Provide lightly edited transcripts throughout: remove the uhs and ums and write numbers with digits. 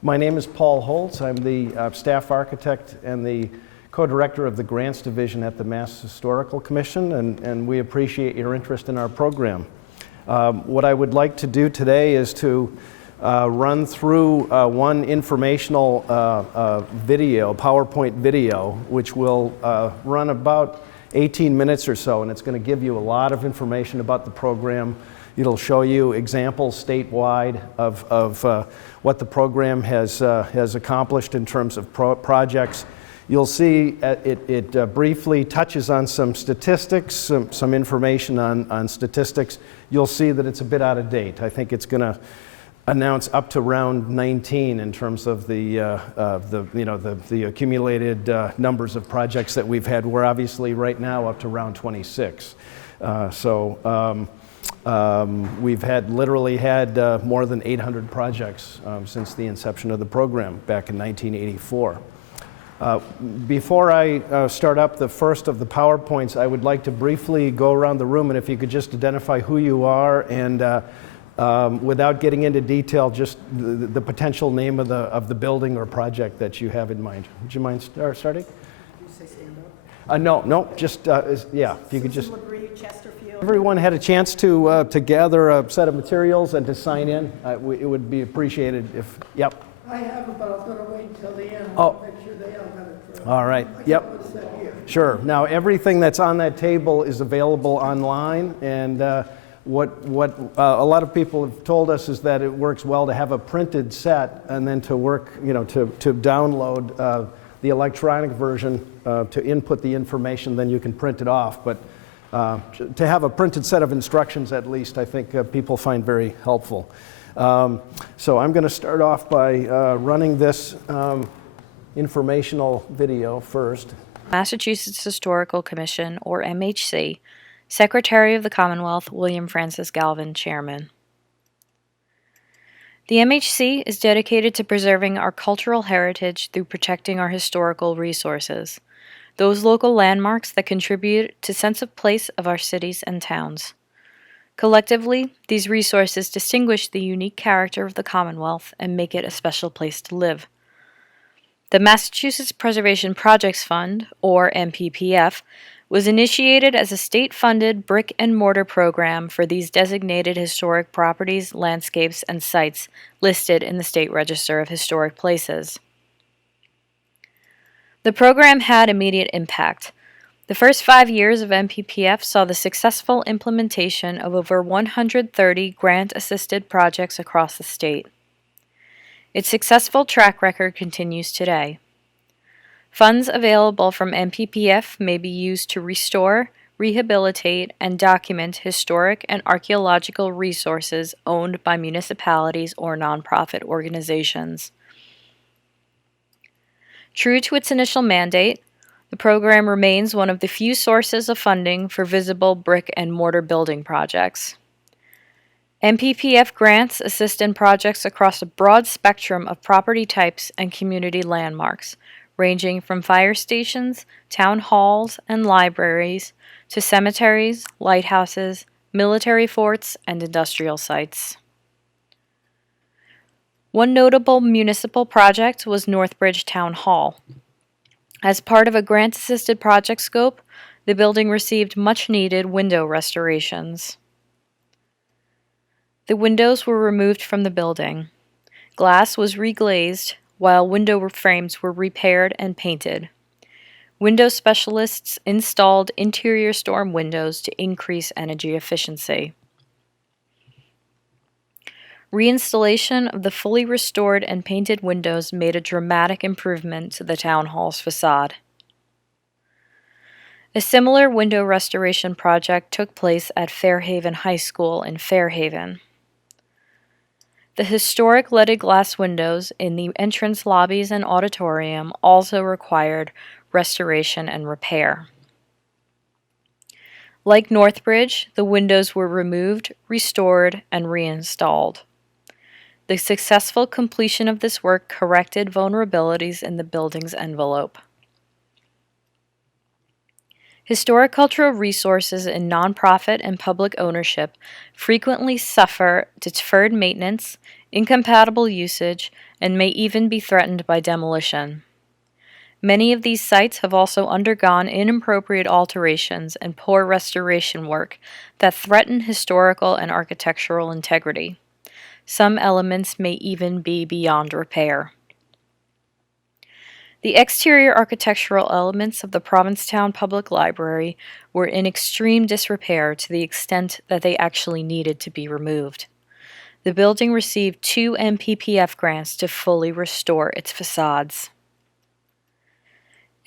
My name is Paul Holtz. I'm the staff architect and the co-director of the Grants Division at the Mass Historical Commission, and we appreciate your interest in our program. What I would like to do today is to run through one informational video, PowerPoint video, which will run about 18 minutes or so, and it's going to give you a lot of information about the program. It'll show you examples statewide of what the program has accomplished in terms of projects. You'll see it briefly touches on some statistics, some information on statistics. You'll see that it's a bit out of date. I think it's going to announce up to round 19 in terms of the accumulated numbers of projects that we've had. We're obviously right now up to round 26. We've literally had more than 800 projects since the inception of the program back in 1984. Before I start up the first of the PowerPoints, I would like to briefly go around the room, and if you could just identify who you are and without getting into detail, just the potential name of the building or project that you have in mind. Would you mind starting? Did you say stand up? No, just, yeah, if you could just... Chesterfield. Everyone had a chance to gather a set of materials and to sign in. It would be appreciated if, yep. I have it, but I was going to wait until the end. Oh. Make sure they all got it. All right, yep. Sure. Now, everything that's on that table is available online, and what a lot of people have told us is that it works well to have a printed set and then to work, to download the electronic version to input the information, then you can print it off. But to have a printed set of instructions, at least, I think people find very helpful. So I'm going to start off by running this informational video first. Massachusetts Historical Commission, or MHC, Secretary of the Commonwealth William Francis Galvin, Chairman. The MHC is dedicated to preserving our cultural heritage through protecting our historical resources, those local landmarks that contribute to sense of place of our cities and towns. Collectively, these resources distinguish the unique character of the Commonwealth and make it a special place to live. The Massachusetts Preservation Projects Fund, or MPPF, was initiated as a state-funded brick and mortar program for these designated historic properties, landscapes, and sites listed in the State Register of Historic Places. The program had immediate impact. The first 5 years of MPPF saw the successful implementation of over 130 grant-assisted projects across the state. Its successful track record continues today. Funds available from MPPF may be used to restore, rehabilitate, and document historic and archaeological resources owned by municipalities or nonprofit organizations. True to its initial mandate, the program remains one of the few sources of funding for visible brick and mortar building projects. MPPF grants assist in projects across a broad spectrum of property types and community landmarks, ranging from fire stations, town halls, and libraries, to cemeteries, lighthouses, military forts, and industrial sites. One notable municipal project was Northbridge Town Hall. As part of a grant-assisted project scope, the building received much-needed window restorations. The windows were removed from the building. Glass was reglazed, while window frames were repaired and painted. Window specialists installed interior storm windows to increase energy efficiency. Reinstallation of the fully restored and painted windows made a dramatic improvement to the town hall's facade. A similar window restoration project took place at Fairhaven High School in Fairhaven. The historic leaded glass windows in the entrance lobbies and auditorium also required restoration and repair. Like Northbridge, the windows were removed, restored, and reinstalled. The successful completion of this work corrected vulnerabilities in the building's envelope. Historic cultural resources in nonprofit and public ownership frequently suffer deferred maintenance, incompatible usage, and may even be threatened by demolition. Many of these sites have also undergone inappropriate alterations and poor restoration work that threaten historical and architectural integrity. Some elements may even be beyond repair. The exterior architectural elements of the Provincetown Public Library were in extreme disrepair to the extent that they actually needed to be removed. The building received 2 MPPF grants to fully restore its facades.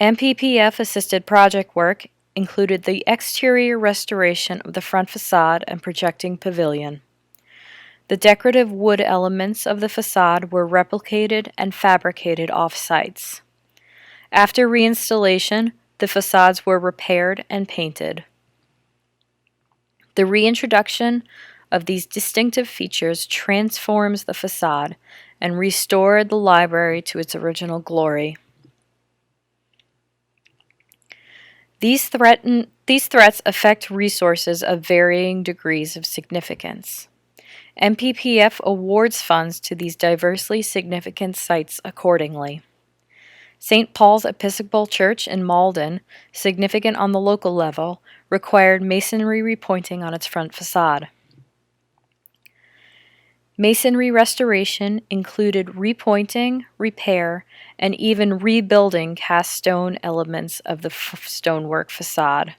MPPF-assisted project work included the exterior restoration of the front facade and projecting pavilion. The decorative wood elements of the facade were replicated and fabricated off-sites. After reinstallation, the facades were repaired and painted. The reintroduction of these distinctive features transforms the facade and restored the library to its original glory. These threats affect resources of varying degrees of significance. MPPF awards funds to these diversely significant sites accordingly. St. Paul's Episcopal Church in Malden, significant on the local level, required masonry repointing on its front facade. Masonry restoration included repointing, repair, and even rebuilding cast stone elements of the stonework facade.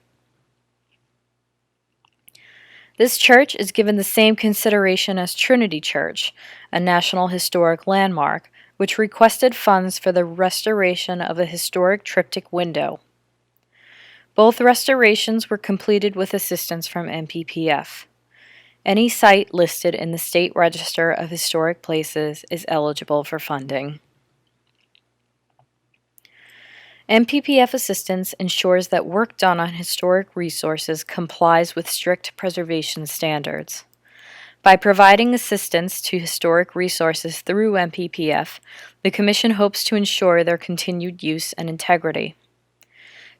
This church is given the same consideration as Trinity Church, a National Historic Landmark, which requested funds for the restoration of a historic triptych window. Both restorations were completed with assistance from MPPF. Any site listed in the State Register of Historic Places is eligible for funding. MPPF assistance ensures that work done on historic resources complies with strict preservation standards. By providing assistance to historic resources through MPPF, the Commission hopes to ensure their continued use and integrity.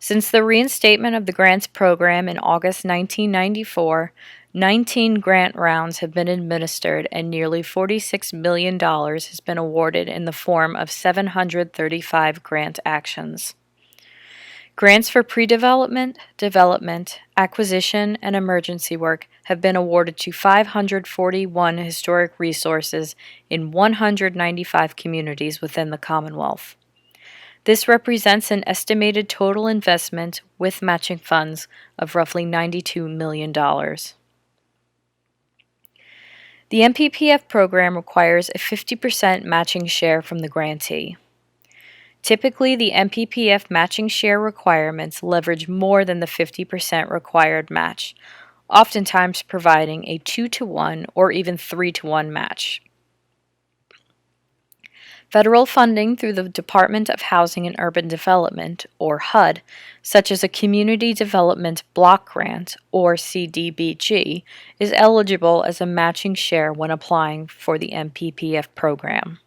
Since the reinstatement of the grants program in August 1994, 19 grant rounds have been administered and nearly $46 million has been awarded in the form of 735 grant actions. Grants for pre-development, development, acquisition, and emergency work have been awarded to 541 historic resources in 195 communities within the Commonwealth. This represents an estimated total investment with matching funds of roughly $92 million. The MPPF program requires a 50% matching share from the grantee. Typically, the MPPF matching share requirements leverage more than the 50% required match, oftentimes providing a 2-to-1 or even 3-to-1 match. Federal funding through the Department of Housing and Urban Development, or HUD, such as a Community Development Block Grant, or CDBG, is eligible as a matching share when applying for the MPPF program.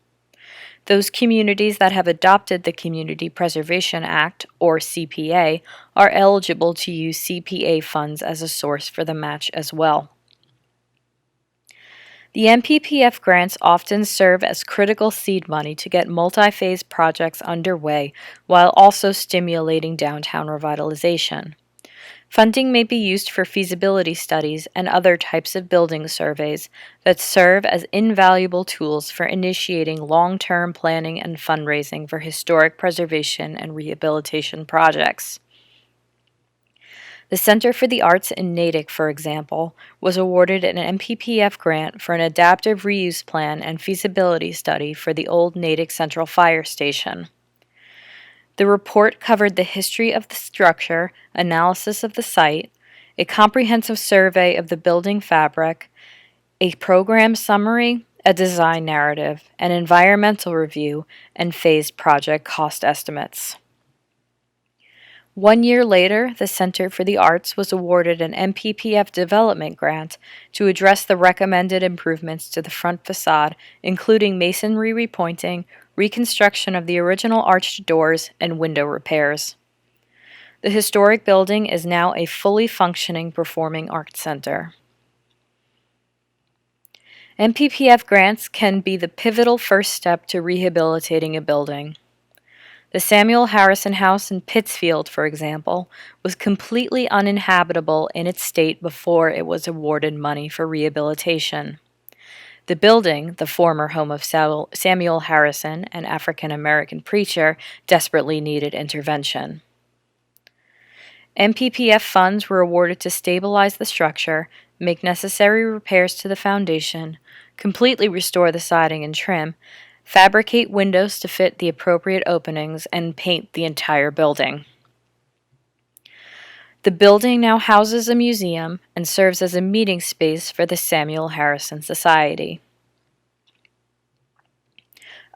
Those communities that have adopted the Community Preservation Act, or CPA, are eligible to use CPA funds as a source for the match as well. The MPPF grants often serve as critical seed money to get multi-phase projects underway while also stimulating downtown revitalization. Funding may be used for feasibility studies and other types of building surveys that serve as invaluable tools for initiating long-term planning and fundraising for historic preservation and rehabilitation projects. The Center for the Arts in Natick, for example, was awarded an MPPF grant for an adaptive reuse plan and feasibility study for the old Natick Central Fire Station. The report covered the history of the structure, analysis of the site, a comprehensive survey of the building fabric, a program summary, a design narrative, an environmental review, and phased project cost estimates. 1 year later, the Center for the Arts was awarded an MPPF development grant to address the recommended improvements to the front facade, including masonry repointing, reconstruction of the original arched doors, and window repairs. The historic building is now a fully functioning performing arts center. MPPF grants can be the pivotal first step to rehabilitating a building. The Samuel Harrison House in Pittsfield, for example, was completely uninhabitable in its state before it was awarded money for rehabilitation. The building, the former home of Samuel Harrison, an African-American preacher, desperately needed intervention. MPPF funds were awarded to stabilize the structure, make necessary repairs to the foundation, completely restore the siding and trim, fabricate windows to fit the appropriate openings, and paint the entire building. The building now houses a museum and serves as a meeting space for the Samuel Harrison Society.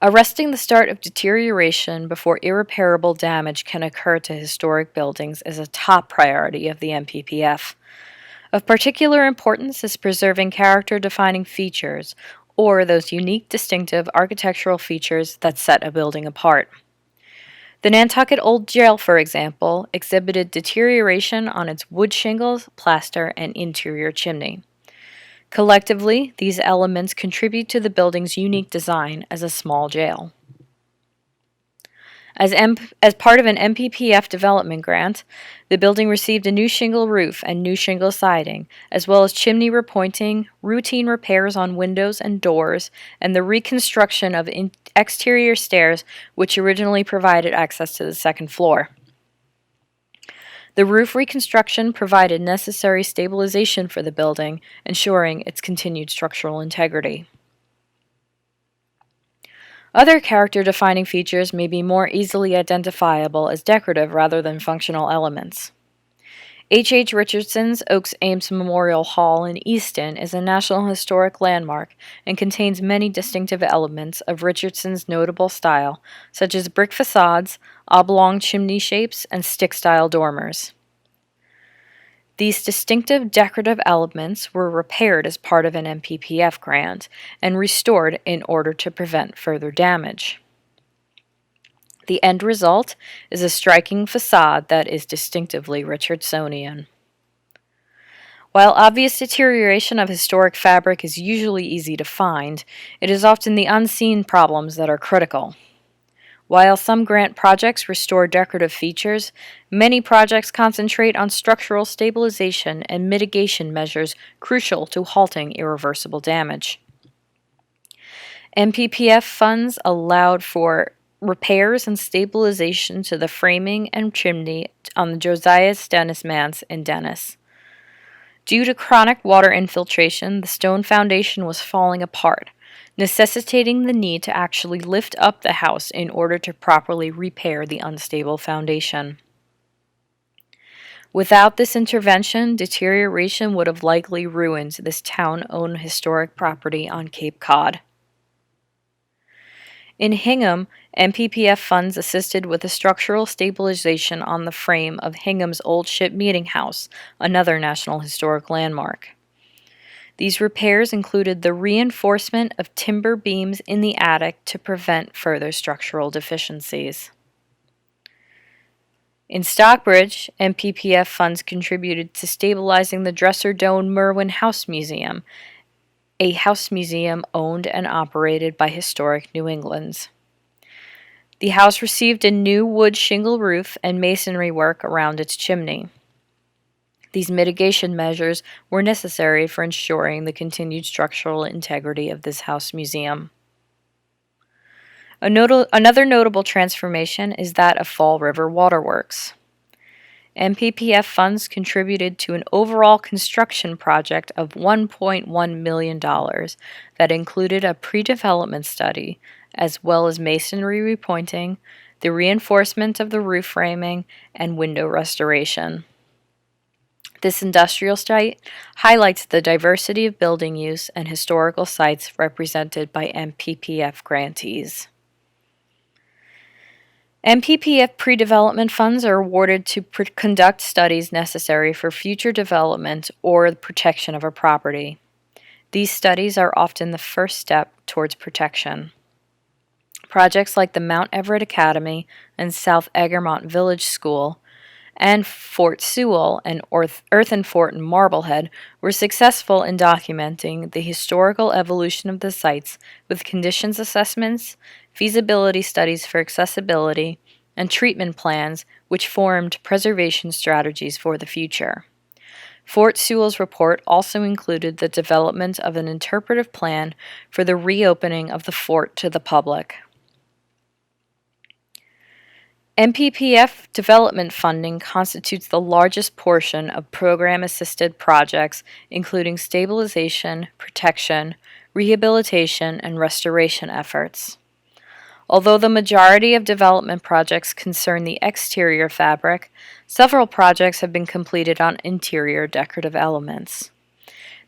Arresting the start of deterioration before irreparable damage can occur to historic buildings is a top priority of the MPPF. Of particular importance is preserving character-defining features, or those unique, distinctive architectural features that set a building apart. The Nantucket Old Jail, for example, exhibited deterioration on its wood shingles, plaster, and interior chimney. Collectively, these elements contribute to the building's unique design as a small jail. As part of an MPPF development grant, the building received a new shingle roof and new shingle siding, as well as chimney repointing, routine repairs on windows and doors, and the reconstruction of exterior stairs which originally provided access to the second floor. The roof reconstruction provided necessary stabilization for the building, ensuring its continued structural integrity. Other character-defining features may be more easily identifiable as decorative rather than functional elements. H. Richardson's Oaks Ames Memorial Hall in Easton is a National Historic Landmark and contains many distinctive elements of Richardson's notable style, such as brick facades, oblong chimney shapes, and stick-style dormers. These distinctive decorative elements were repaired as part of an MPPF grant and restored in order to prevent further damage. The end result is a striking facade that is distinctively Richardsonian. While obvious deterioration of historic fabric is usually easy to find, it is often the unseen problems that are critical. While some grant projects restore decorative features, many projects concentrate on structural stabilization and mitigation measures crucial to halting irreversible damage. MPPF funds allowed for repairs and stabilization to the framing and chimney on the Josiah Stennis Manse in Dennis. Due to chronic water infiltration, the stone foundation was falling apart, necessitating the need to actually lift up the house in order to properly repair the unstable foundation. Without this intervention, deterioration would have likely ruined this town-owned historic property on Cape Cod. In Hingham, MPPF funds assisted with the structural stabilization on the frame of Hingham's Old Ship Meeting House, another National Historic Landmark. These repairs included the reinforcement of timber beams in the attic to prevent further structural deficiencies. In Stockbridge, MPPF funds contributed to stabilizing the Dresser Doan Merwin House Museum, a house museum owned and operated by Historic New England's. The house received a new wood shingle roof and masonry work around its chimney. These mitigation measures were necessary for ensuring the continued structural integrity of this house museum. Another notable transformation is that of Fall River Waterworks. MPPF funds contributed to an overall construction project of $1.1 million that included a pre-development study, as well as masonry repointing, the reinforcement of the roof framing, and window restoration. This industrial site highlights the diversity of building use and historical sites represented by MPPF grantees. MPPF pre-development funds are awarded to conduct studies necessary for future development or the protection of a property. These studies are often the first step towards protection. Projects like the Mount Everett Academy and South Egremont Village School and Fort Sewell and Earthen Fort in Marblehead were successful in documenting the historical evolution of the sites with conditions assessments, feasibility studies for accessibility, and treatment plans which formed preservation strategies for the future. Fort Sewell's report also included the development of an interpretive plan for the reopening of the fort to the public. MPPF development funding constitutes the largest portion of program-assisted projects, including stabilization, protection, rehabilitation, and restoration efforts. Although the majority of development projects concern the exterior fabric, several projects have been completed on interior decorative elements.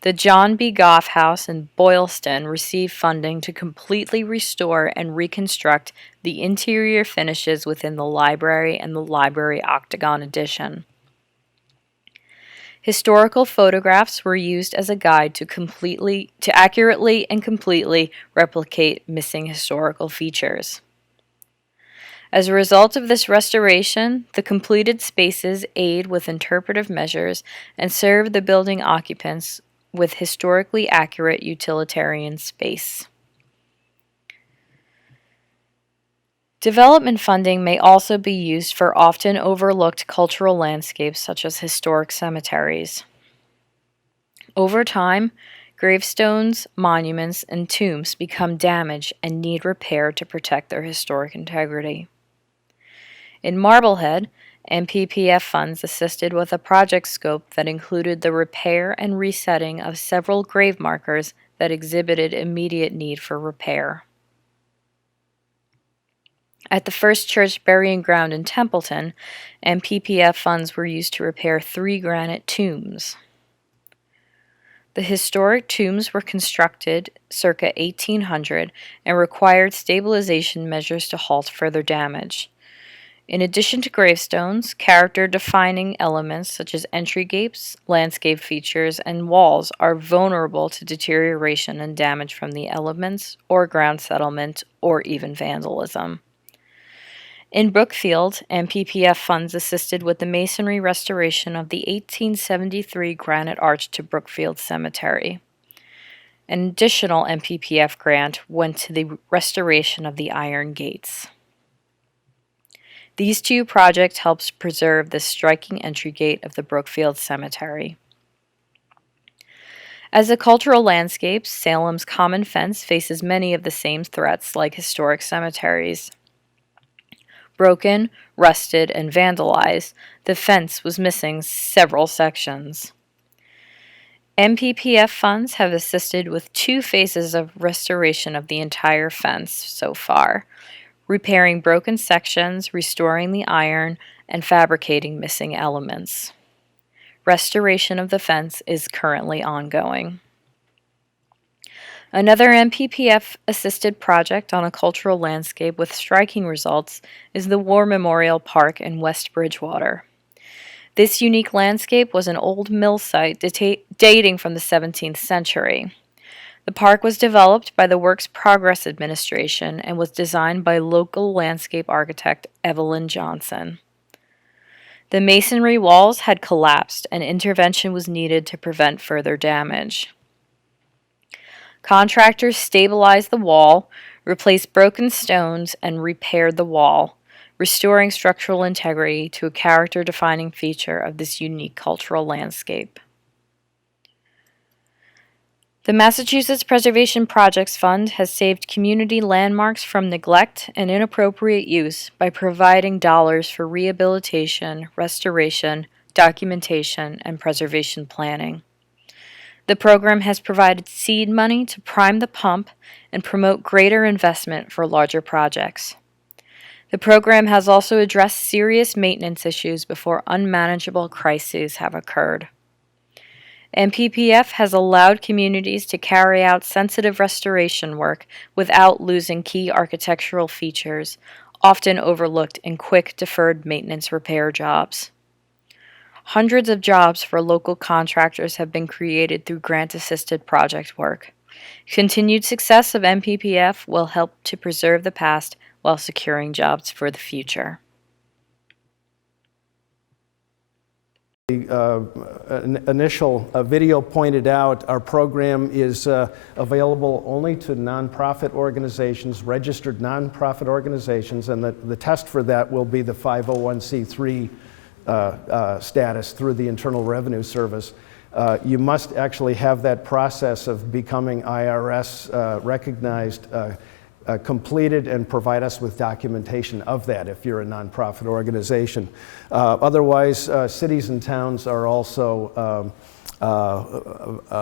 The John B. Goff House in Boylston received funding to completely restore and reconstruct the interior finishes within the library and the library octagon addition. Historical photographs were used as a guide to accurately and completely replicate missing historical features. As a result of this restoration, the completed spaces aid with interpretive measures and serve the building occupants with historically accurate utilitarian space. Development funding may also be used for often overlooked cultural landscapes such as historic cemeteries. Over time, gravestones, monuments, and tombs become damaged and need repair to protect their historic integrity. In Marblehead, MPPF funds assisted with a project scope that included the repair and resetting of several grave markers that exhibited immediate need for repair. At the First Church Burying Ground in Templeton, MPPF funds were used to repair 3 granite tombs. The historic tombs were constructed circa 1800 and required stabilization measures to halt further damage. In addition to gravestones, character-defining elements such as entry gates, landscape features, and walls are vulnerable to deterioration and damage from the elements or ground settlement or even vandalism. In Brookfield, MPPF funds assisted with the masonry restoration of the 1873 granite arch to Brookfield Cemetery. An additional MPPF grant went to the restoration of the iron gates. These 2 projects helped preserve the striking entry gate of the Brookfield Cemetery. As a cultural landscape, Salem's common fence faces many of the same threats like historic cemeteries. Broken, rusted, and vandalized, the fence was missing several sections. MPPF funds have assisted with 2 phases of restoration of the entire fence so far, repairing broken sections, restoring the iron, and fabricating missing elements. Restoration of the fence is currently ongoing. Another MPPF-assisted project on a cultural landscape with striking results is the War Memorial Park in West Bridgewater. This unique landscape was an old mill site dating from the 17th century. The park was developed by the Works Progress Administration and was designed by local landscape architect Evelyn Johnson. The masonry walls had collapsed and intervention was needed to prevent further damage. Contractors stabilized the wall, replaced broken stones, and repaired the wall, restoring structural integrity to a character-defining feature of this unique cultural landscape. The Massachusetts Preservation Projects Fund has saved community landmarks from neglect and inappropriate use by providing dollars for rehabilitation, restoration, documentation, and preservation planning. The program has provided seed money to prime the pump and promote greater investment for larger projects. The program has also addressed serious maintenance issues before unmanageable crises have occurred. MPPF has allowed communities to carry out sensitive restoration work without losing key architectural features, often overlooked in quick deferred maintenance repair jobs. Hundreds of jobs for local contractors have been created through grant-assisted project work. Continued success of MPPF will help to preserve the past while securing jobs for the future. initial video pointed out, our program is available only to nonprofit organizations, registered nonprofit organizations, and the test for that will be the 501c3 status through the Internal Revenue Service. You must actually have that process of becoming IRS recognized completed and provide us with documentation of that if you're a nonprofit organization. Otherwise, cities and towns are also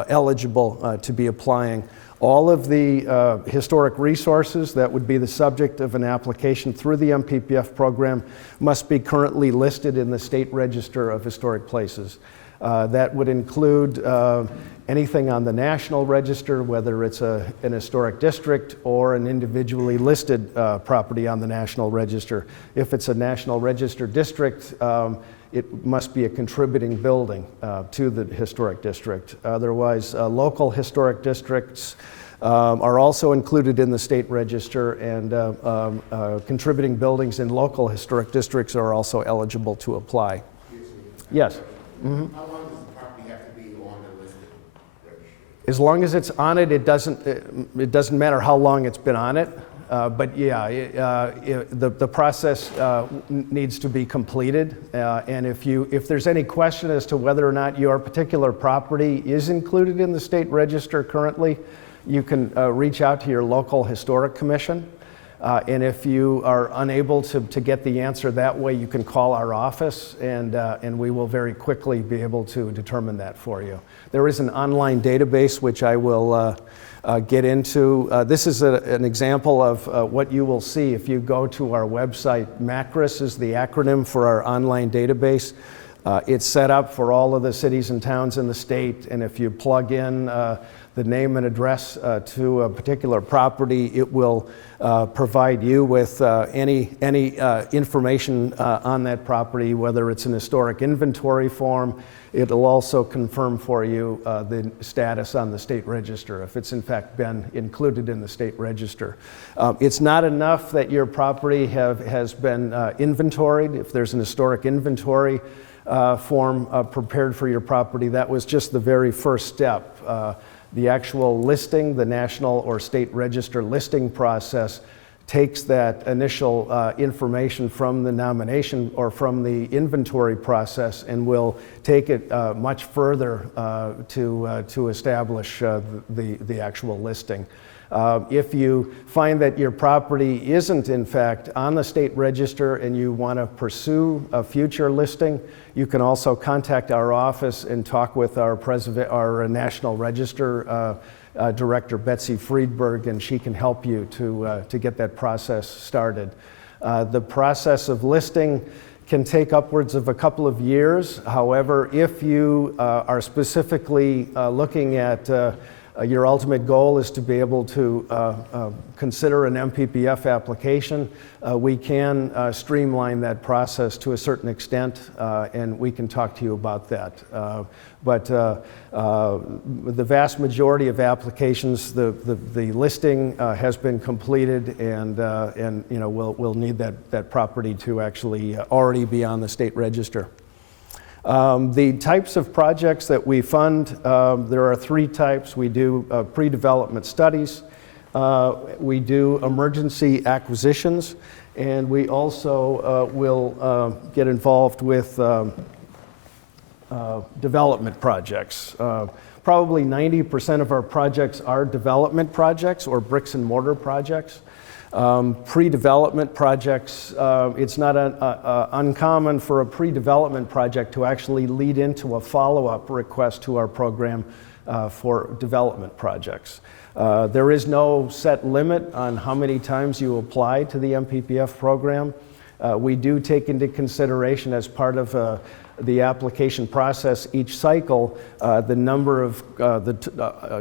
eligible to be applying. All of the historic resources that would be the subject of an application through the MPPF program must be currently listed in the State Register of Historic Places. That would include anything on the National Register, whether it's an historic district or an individually listed property on the National Register. If it's a National Register district, it must be a contributing building to the historic district. Otherwise, local historic districts are also included in the State Register, and contributing buildings in local historic districts are also eligible to apply. Yes? Mm-hmm. How long does the property have to be on the listed register? As long as it's on it, it doesn't matter how long it's been on it. But yeah, the process needs to be completed. And if there's any question as to whether or not your particular property is included in the State Register currently, you can reach out to your local historic commission. And if you are unable to get the answer that way, you can call our office, and we will very quickly be able to determine that for you. There is an online database which I will get into. This is an example of what you will see if you go to our website. MACRIS is the acronym for our online database. It's set up for all of the cities and towns in the state, and if you plug in the name and address to a particular property, it will provide you with any information on that property, whether it's an historic inventory form. It'll also confirm for you the status on the State Register, if it's in fact been included in the State Register. It's not enough that your property has been inventoried. If there's an historic inventory form prepared for your property, that was just the very first step. The actual listing, the National or State Register listing process, takes that initial information from the nomination or from the inventory process and will take it much further to establish the actual listing. If you find that your property isn't in fact on the State Register and you want to pursue a future listing, you can also contact our office and talk with our National Register Director, Betsy Friedberg, and she can help you to get that process started. The process of listing can take upwards of a couple of years. However, if you are specifically looking at your ultimate goal is to be able to consider an MPPF application, we can streamline that process to a certain extent, and we can talk to you about that. But the vast majority of applications, the listing has been completed, and you know, we'll need that property to actually already be on the State Register. The types of projects that we fund, there are three types. We do pre-development studies, we do emergency acquisitions, and we also will get involved with development projects. Probably 90% of our projects are development projects or bricks and mortar projects. Pre-development projects, it's not uncommon for a pre-development project to actually lead into a follow-up request to our program for development projects. There is no set limit on how many times you apply to the MPPF program. We do take into consideration as part of the application process each cycle, the number of,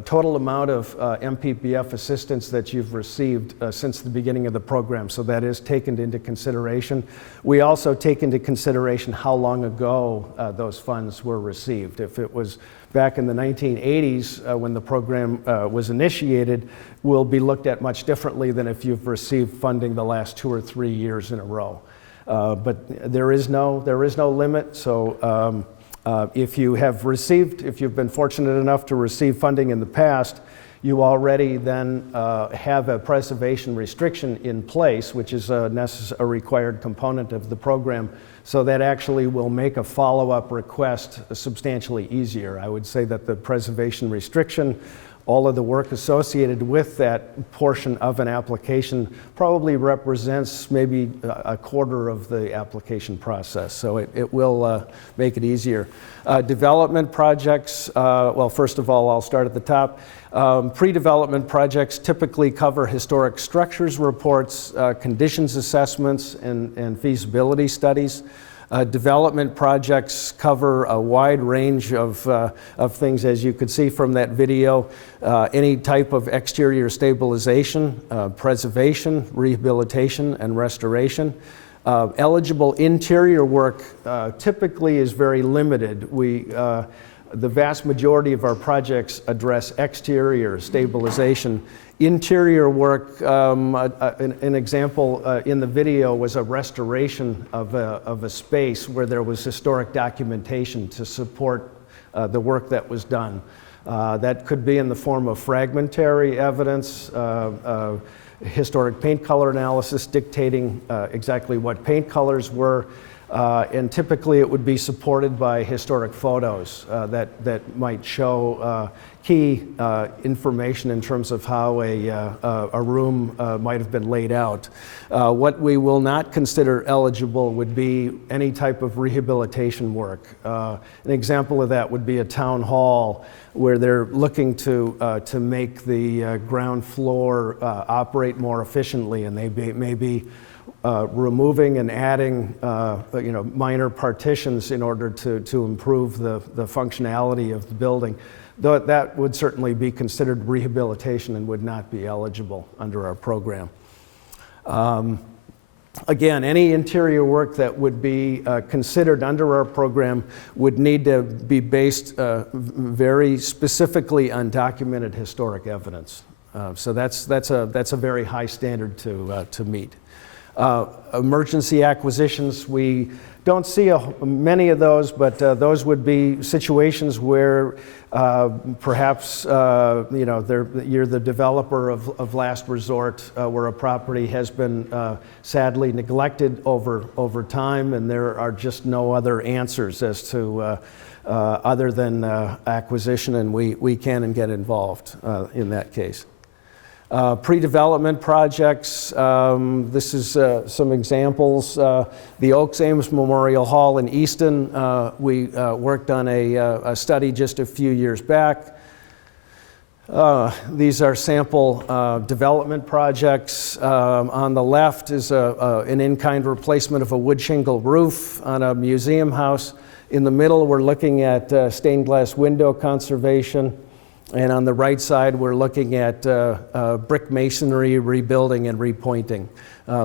total amount of MPPF assistance that you've received since the beginning of the program. So that is taken into consideration. We also take into consideration how long ago those funds were received. If it was back in the 1980s when the program was initiated, will be looked at much differently than if you've received funding the last 2 or 3 years in a row. But there is no limit, so If you've been fortunate enough to receive funding in the past, you already then have a preservation restriction in place, which is a required component of the program. So that actually will make a follow-up request substantially easier. I would say that the preservation restriction, all of the work associated with that portion of an application probably represents maybe a quarter of the application process. So it will make it easier. Development projects, well, first of all, I'll start at the top. Pre-development projects typically cover historic structures reports, conditions assessments, and feasibility studies. Development projects cover a wide range of things, as you could see from that video. Any type of exterior stabilization, preservation, rehabilitation, and restoration. Eligible interior work typically is very limited. The vast majority of our projects address exterior stabilization. Interior work, an example in the video was a restoration of a space where there was historic documentation to support the work that was done. That could be in the form of fragmentary evidence, historic paint color analysis dictating exactly what paint colors were, and typically it would be supported by historic photos that might show key information in terms of how a room might have been laid out. What we will not consider eligible would be any type of rehabilitation work. An example of that would be a town hall where they're looking to make the ground floor operate more efficiently, and they may be removing and adding minor partitions in order to improve the functionality of the building. Though that would certainly be considered rehabilitation and would not be eligible under our program. Again, any interior work that would be considered under our program would need to be based very specifically on documented historic evidence. So that's a very high standard to meet. Emergency acquisitions, we don't see many of those, but those would be situations where perhaps you're the developer of last resort, where a property has been sadly neglected over time, and there are just no other answers as to other than acquisition, and we can and get involved in that case. Pre-development projects, this is some examples. The Oaks Ames Memorial Hall in Easton, we worked on a study just a few years back. These are sample development projects. On the left is an in-kind replacement of a wood shingle roof on a museum house. In the middle, we're looking at stained glass window conservation. And on the right side, we're looking at brick masonry rebuilding and repointing.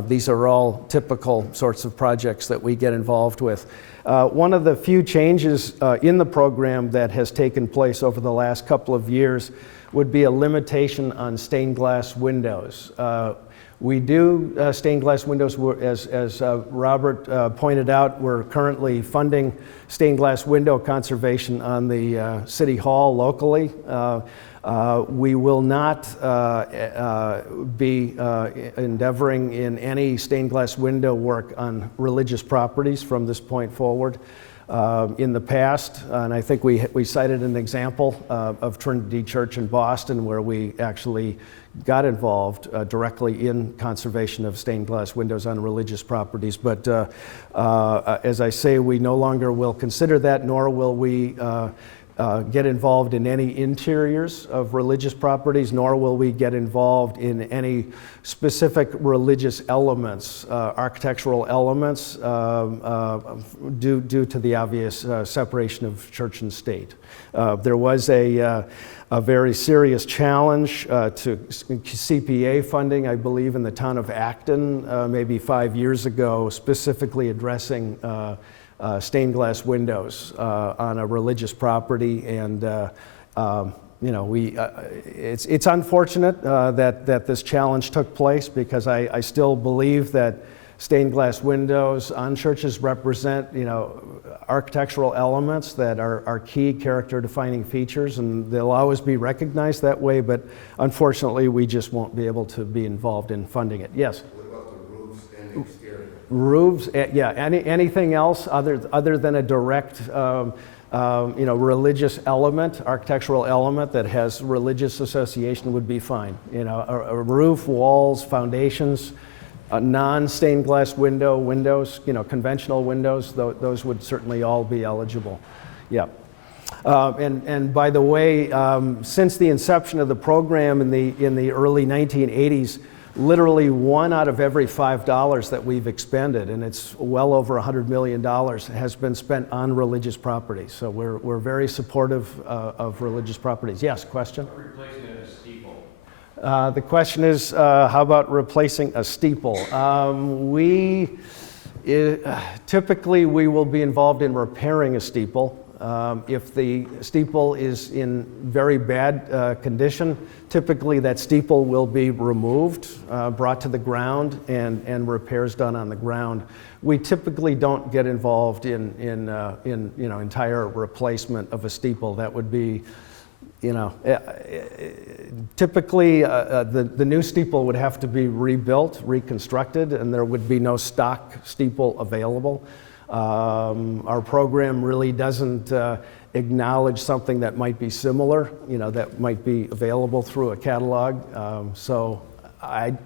These are all typical sorts of projects that we get involved with. One of the few changes in the program that has taken place over the last couple of years would be a limitation on stained glass windows. We do stained glass windows, as Robert pointed out. We're currently funding stained glass window conservation on the City Hall locally. We will not be endeavoring in any stained glass window work on religious properties from this point forward. In the past, and I think we cited an example of Trinity Church in Boston where we actually got involved directly in conservation of stained glass windows on religious properties. But as I say, we no longer will consider that, nor will we get involved in any interiors of religious properties, nor will we get involved in any specific religious elements, architectural elements, due to the obvious separation of church and state. There was a very serious challenge to CPA funding, I believe, in the town of Acton maybe 5 years ago, specifically addressing stained glass windows on a religious property, and it's unfortunate that this challenge took place, because I still believe that stained glass windows on churches represent, architectural elements that are key character defining features, and they'll always be recognized that way, but unfortunately we just won't be able to be involved in funding it. Yes? What about the roofs and exterior? Roofs, yeah, anything else other than a direct religious element, architectural element that has religious association would be fine. A roof, walls, foundations, non-stained glass windows, conventional windows, those would certainly all be eligible. Yeah. And by the way, since the inception of the program in the early 1980s, literally 1 out of every $5 that we've expended, and it's well over $100 million, has been spent on religious properties. So we're very supportive of religious properties. Yes, question? Replacing a steeple. The question is, how about replacing a steeple? Typically, we will be involved in repairing a steeple. If the steeple is in very bad condition, typically that steeple will be removed, brought to the ground, and repairs done on the ground. We typically don't get involved in entire replacement of a steeple. That would be, typically the new steeple would have to be rebuilt, reconstructed, and there would be no stock steeple available. Our program really doesn't acknowledge something that might be similar, that might be available through a catalog. So I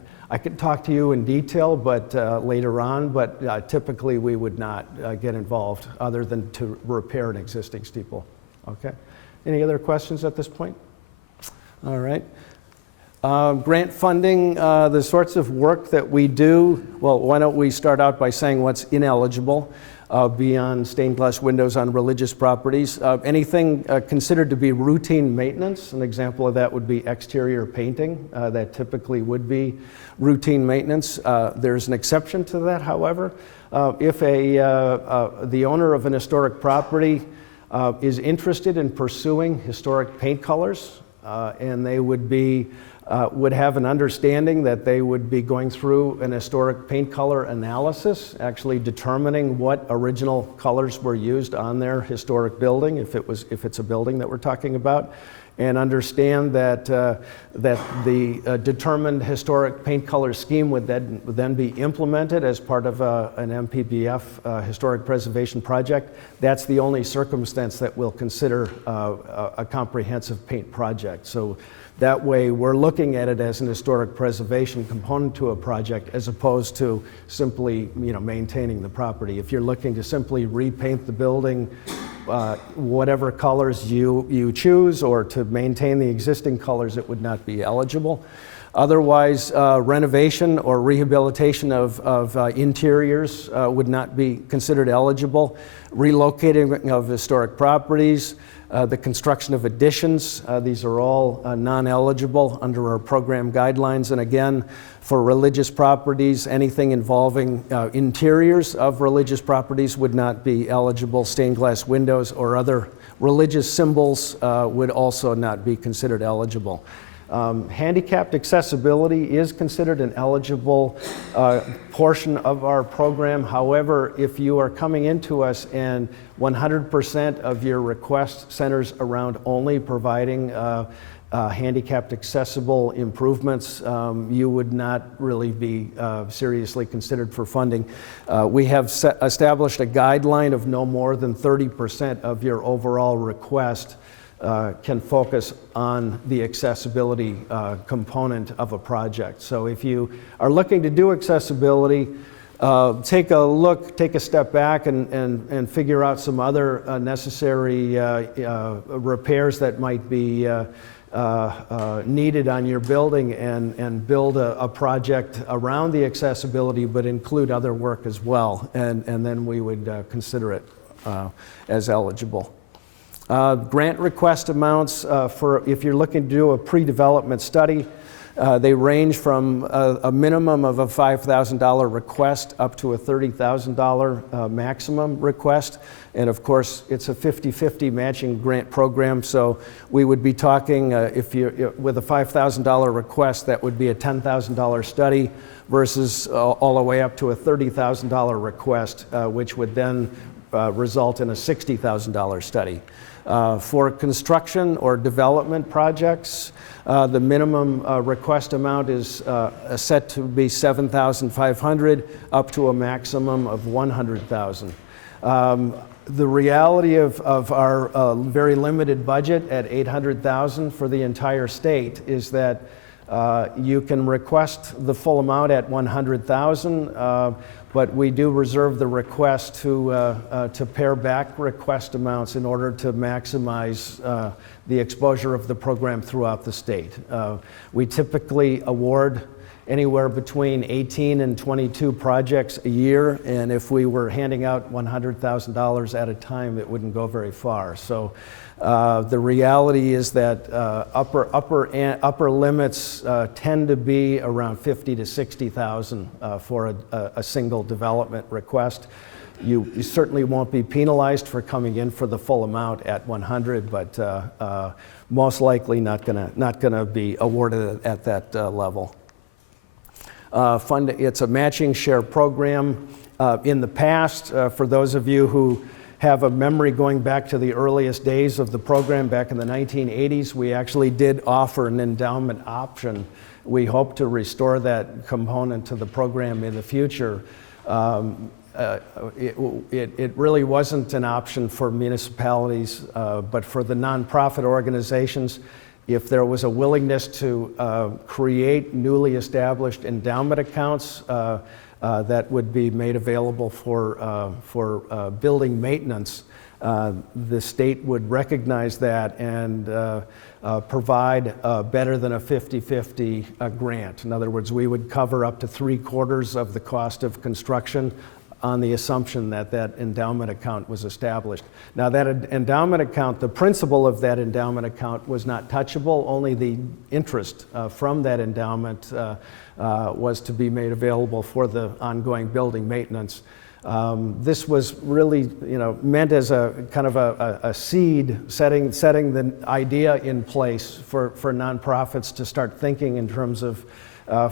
could talk to you in detail, but later on. But typically we would not get involved, other than to repair an existing steeple. Okay. Any other questions at this point? All right. Grant funding, the sorts of work that we do. Well, why don't we start out by saying what's ineligible beyond stained glass windows on religious properties. Anything considered to be routine maintenance. An example of that would be exterior painting. That typically would be routine maintenance. There's an exception to that, however. If the owner of an historic property is interested in pursuing historic paint colors, and they would have an understanding that they would be going through an historic paint color analysis, actually determining what original colors were used on their historic building, if it's a building that we're talking about, and understand that the determined historic paint color scheme would then be implemented as part of an MPPF historic preservation project. That's the only circumstance that we'll consider a comprehensive paint project. So that way, we're looking at it as an historic preservation component to a project, as opposed to simply, maintaining the property. If you're looking to simply repaint the building, whatever colors you choose, or to maintain the existing colors, it would not be eligible. Otherwise, renovation or rehabilitation of interiors would not be considered eligible. Relocating of historic properties, the construction of additions, these are all non-eligible under our program guidelines. And again, for religious properties, anything involving interiors of religious properties would not be eligible. Stained glass windows or other religious symbols would also not be considered eligible. Handicapped accessibility is considered an eligible portion of our program. However, if you are coming into us and 100% of your request centers around only providing handicapped accessible improvements, you would not really be seriously considered for funding. We have established a guideline of no more than 30% of your overall request can focus on the accessibility component of a project. So if you are looking to do accessibility, take a step back and figure out some other necessary repairs that might be needed on your building, and build a project around the accessibility, but include other work as well, and then we would consider it as eligible. Grant request amounts for if you're looking to do a pre-development study, They range from a minimum of a $5,000 request up to a $30,000 maximum request. And of course, it's a 50-50 matching grant program, so we would be talking, if you're with a $5,000 request, that would be a $10,000 study versus all the way up to a $30,000 request, which would then result in a $60,000 study. For construction or development projects, the minimum request amount is set to be $7,500 up to a maximum of $100,000. The reality of our very limited budget at $800,000 for the entire state is that you can request the full amount at $100,000, but we do reserve the request to pare back request amounts in order to maximize the exposure of the program throughout the state. We typically award anywhere between 18 and 22 projects a year, and if we were handing out $100,000 at a time, it wouldn't go very far. So the reality is that upper limits tend to be around $50,000 to $60,000 for a single development request. You certainly won't be penalized for coming in for the full amount at 100, but most likely not gonna be awarded at that level. It's a matching share program. In the past, for those of you who have a memory going back to the earliest days of the program back in the 1980s, we actually did offer an endowment option. We hope to restore that component to the program in the future. It really wasn't an option for municipalities, but for the nonprofit organizations, if there was a willingness to create newly established endowment accounts that would be made available for building maintenance, the state would recognize that and provide better than a 50-50 grant. In other words, we would cover up to 3/4 of the cost of construction on the assumption that that endowment account was established. Now that endowment account, the principal of that endowment account was not touchable, only the interest from that endowment was to be made available for the ongoing building maintenance. This was really, meant as a kind of a seed, setting the idea in place for nonprofits to start thinking in terms of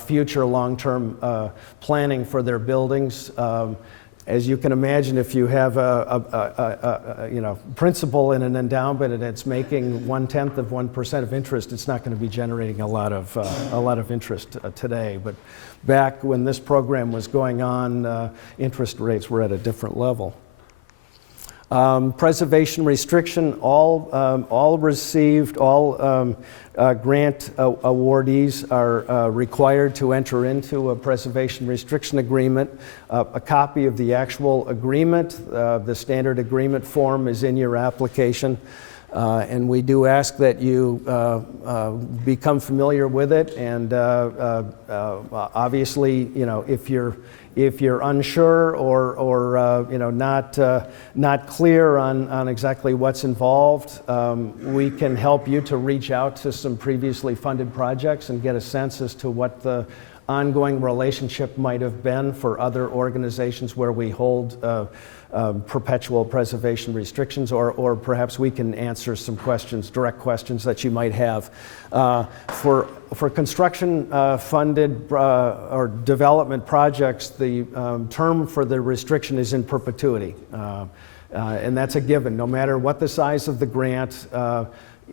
future long-term planning for their buildings. As you can imagine, if you have a principal in an endowment and it's making 0.1% of interest, it's not going to be generating a lot of interest today. But back when this program was going on, interest rates were at a different level. Preservation restriction, all grant awardees are required to enter into a preservation restriction agreement. A copy of the actual agreement, the standard agreement form, is in your application. And we do ask that you become familiar with it, and obviously, if you're unsure or not clear on exactly what's involved, we can help you to reach out to some previously funded projects and get a sense as to what the ongoing relationship might have been for other organizations where we hold perpetual preservation restrictions, or perhaps we can answer some questions, direct questions that you might have. For construction funded or development projects, the term for the restriction is in perpetuity. And that's a given. No matter what the size of the grant,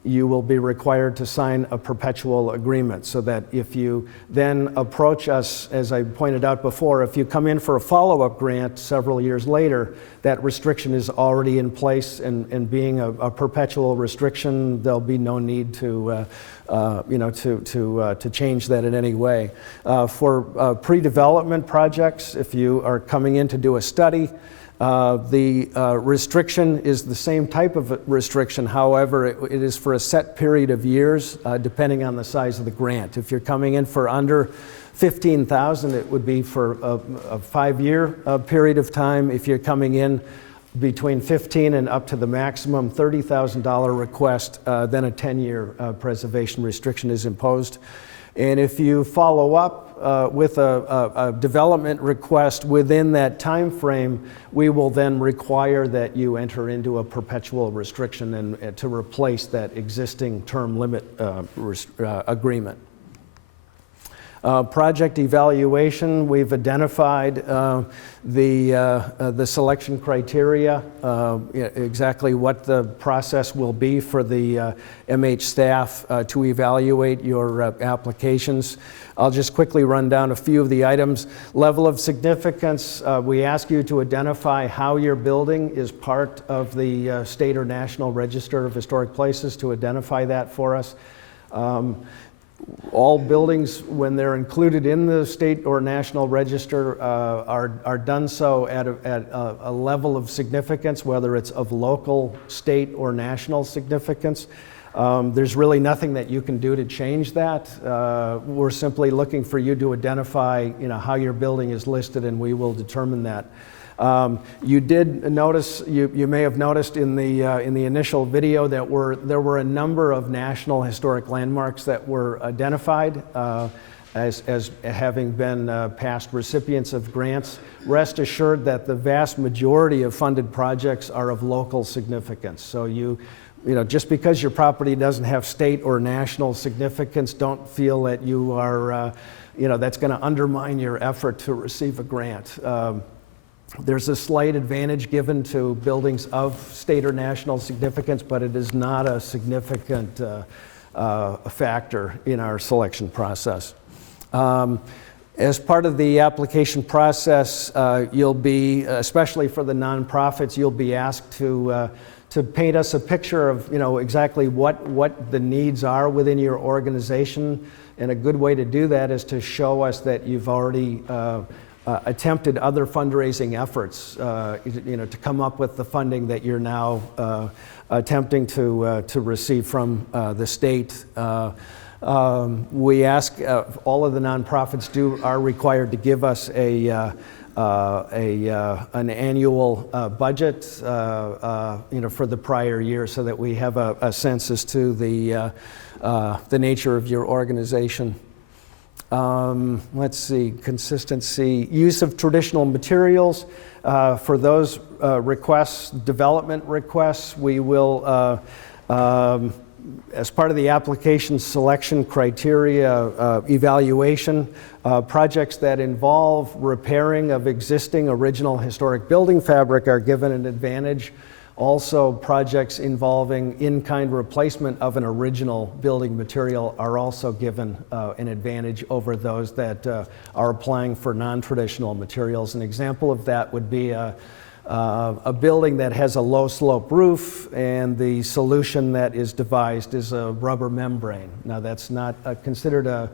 you will be required to sign a perpetual agreement, so that if you then approach us, as I pointed out before, if you come in for a follow-up grant several years later, that restriction is already in place, and being a perpetual restriction, there'll be no need to change that in any way. For pre-development projects, if you are coming in to do a study, the restriction is the same type of restriction. However, it is for a set period of years, depending on the size of the grant. If you're coming in for under $15,000, it would be for a 5-year period of time. If you're coming in between $15,000 and up to the maximum $30,000 request, then a 10-year preservation restriction is imposed. And if you follow up with a development request within that time frame, we will then require that you enter into a perpetual restriction and to replace that existing term limit agreement. Project evaluation, we've identified the selection criteria, exactly what the process will be for the MH staff to evaluate your applications. I'll just quickly run down a few of the items. Level of significance, we ask you to identify how your building is part of the state or national register of historic places, to identify that for us. All buildings, when they're included in the state or national register, are done so at a level of significance, whether it's of local, state, or national significance. There's really nothing that you can do to change that. We're simply looking for you to identify, how your building is listed, and we will determine that. You did notice, you may have noticed in the initial video that there were a number of national historic landmarks that were identified as having been past recipients of grants. Rest assured that the vast majority of funded projects are of local significance. So just because your property doesn't have state or national significance, don't feel that you are, that's going to undermine your effort to receive a grant. There's a slight advantage given to buildings of state or national significance, but it is not a significant factor in our selection process. As part of the application process, you'll be, especially for the nonprofits, you'll be asked to paint us a picture of exactly what the needs are within your organization. And a good way to do that is to show us that you've already attempted other fundraising efforts, to come up with the funding that you're now attempting to receive from the state. We ask all of the nonprofits are required to give us an annual budget, for the prior year, so that we have a sense as to the nature of your organization. Let's see, consistency, use of traditional materials. For those requests, development requests, we will, as part of the application selection criteria evaluation, projects that involve repairing of existing original historic building fabric are given an advantage. Also, projects involving in-kind replacement of an original building material are also given an advantage over those that are applying for non-traditional materials. An example of that would be a building that has a low-slope roof, and the solution that is devised is a rubber membrane. Now, that's not considered a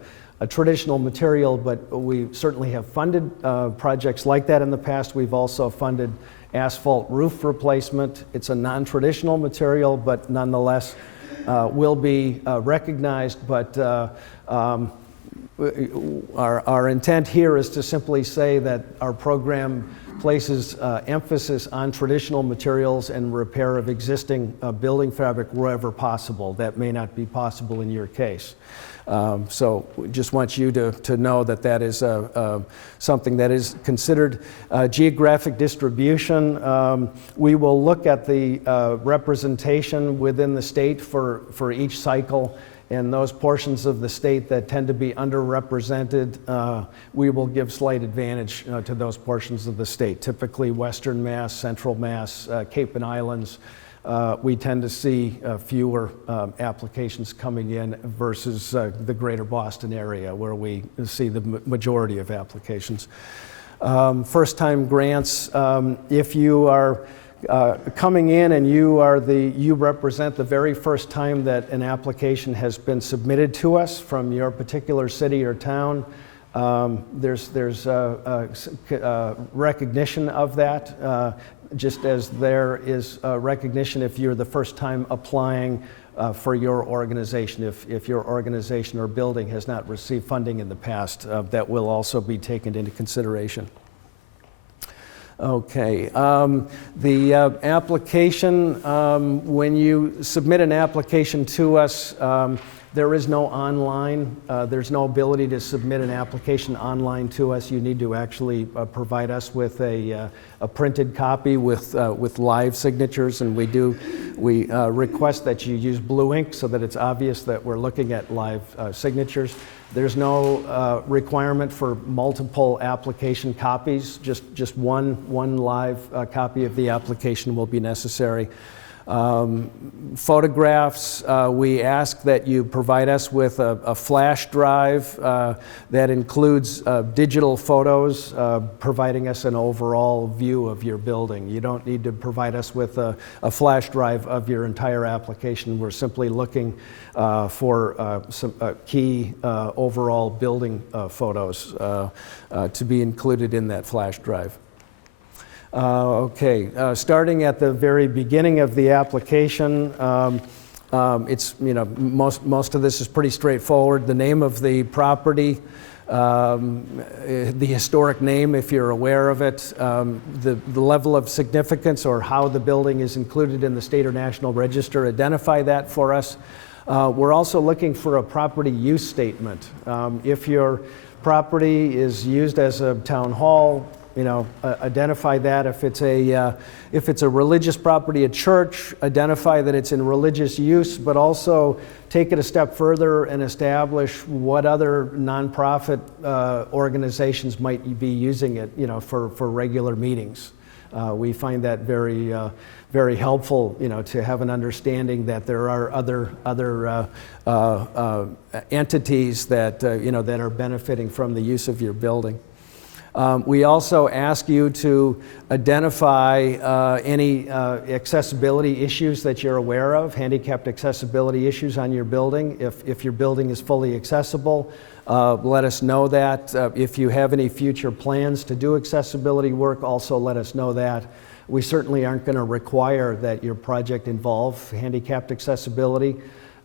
traditional material, but we certainly have funded projects like that in the past. We've also funded asphalt roof replacement. It's a non-traditional material, but nonetheless will be recognized. But our intent here is to simply say that our program places emphasis on traditional materials and repair of existing building fabric wherever possible. That may not be possible in your case. So we just want you to know that that is something that is considered. Geographic distribution, we will look at the representation within the state for each cycle, and those portions of the state that tend to be underrepresented, we will give slight advantage to those portions of the state. Typically Western Mass, Central Mass, Cape and Islands. We tend to see fewer applications coming in versus the greater Boston area, where we see the majority of applications. First-time grants, if you are coming in and you represent the very first time that an application has been submitted to us from your particular city or town, there's recognition of that. Just as there is recognition if you're the first time applying for your organization. If your organization or building has not received funding in the past, that will also be taken into consideration. Okay, the application, when you submit an application to us, There is no online, there's no ability to submit an application online to us. You need to actually provide us with a printed copy with live signatures, and we request that you use blue ink so that it's obvious that we're looking at live signatures. There's no requirement for multiple application copies. Just one live copy of the application will be necessary. Photographs, we ask that you provide us with a flash drive that includes digital photos, providing us an overall view of your building. You don't need to provide us with a flash drive of your entire application. We're simply looking for some key overall building photos to be included in that flash drive. Starting at the very beginning of the application, it's, most of this is pretty straightforward. The name of the property, the historic name if you're aware of it, the level of significance or how the building is included in the state or national register, identify that for us. We're also looking for a property use statement. If your property is used as a town hall, identify that. If it's a religious property, a church, identify that it's in religious use, but also take it a step further and establish what other nonprofit organizations might be using it, for regular meetings. We find that very helpful, to have an understanding that there are other entities that that are benefiting from the use of your building. We also ask you to identify any accessibility issues that you're aware of, handicapped accessibility issues on your building. If your building is fully accessible, let us know that. If you have any future plans to do accessibility work, also let us know that. We certainly aren't going to require that your project involve handicapped accessibility.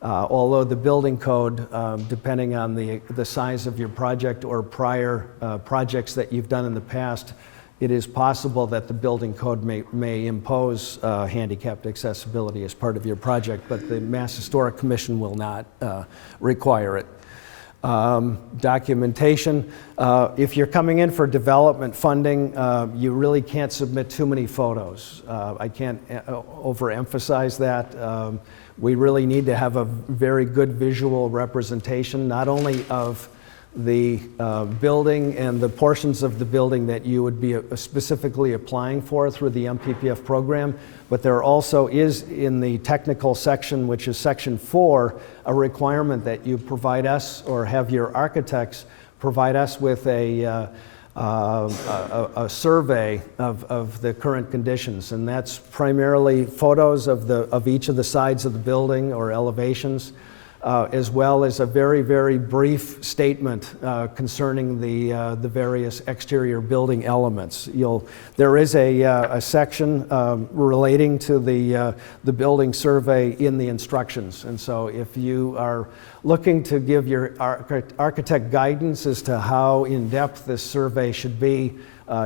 Although the building code, depending on the size of your project or prior projects that you've done in the past, it is possible that the building code may impose handicapped accessibility as part of your project, but the Mass Historic Commission will not require it. Documentation. If you're coming in for development funding, you really can't submit too many photos. I can't overemphasize that. We really need to have a very good visual representation, not only of the building and the portions of the building that you would be specifically applying for through the MPPF program, but there also is in the technical section, which is section 4, a requirement that you provide us or have your architects provide us with a survey of the current conditions, and that's primarily photos of each of the sides of the building or elevations, as well as a very, very brief statement concerning the various exterior building elements. There is a section relating to the building survey in the instructions, and so if you are looking to give your architect guidance as to how in-depth this survey should be,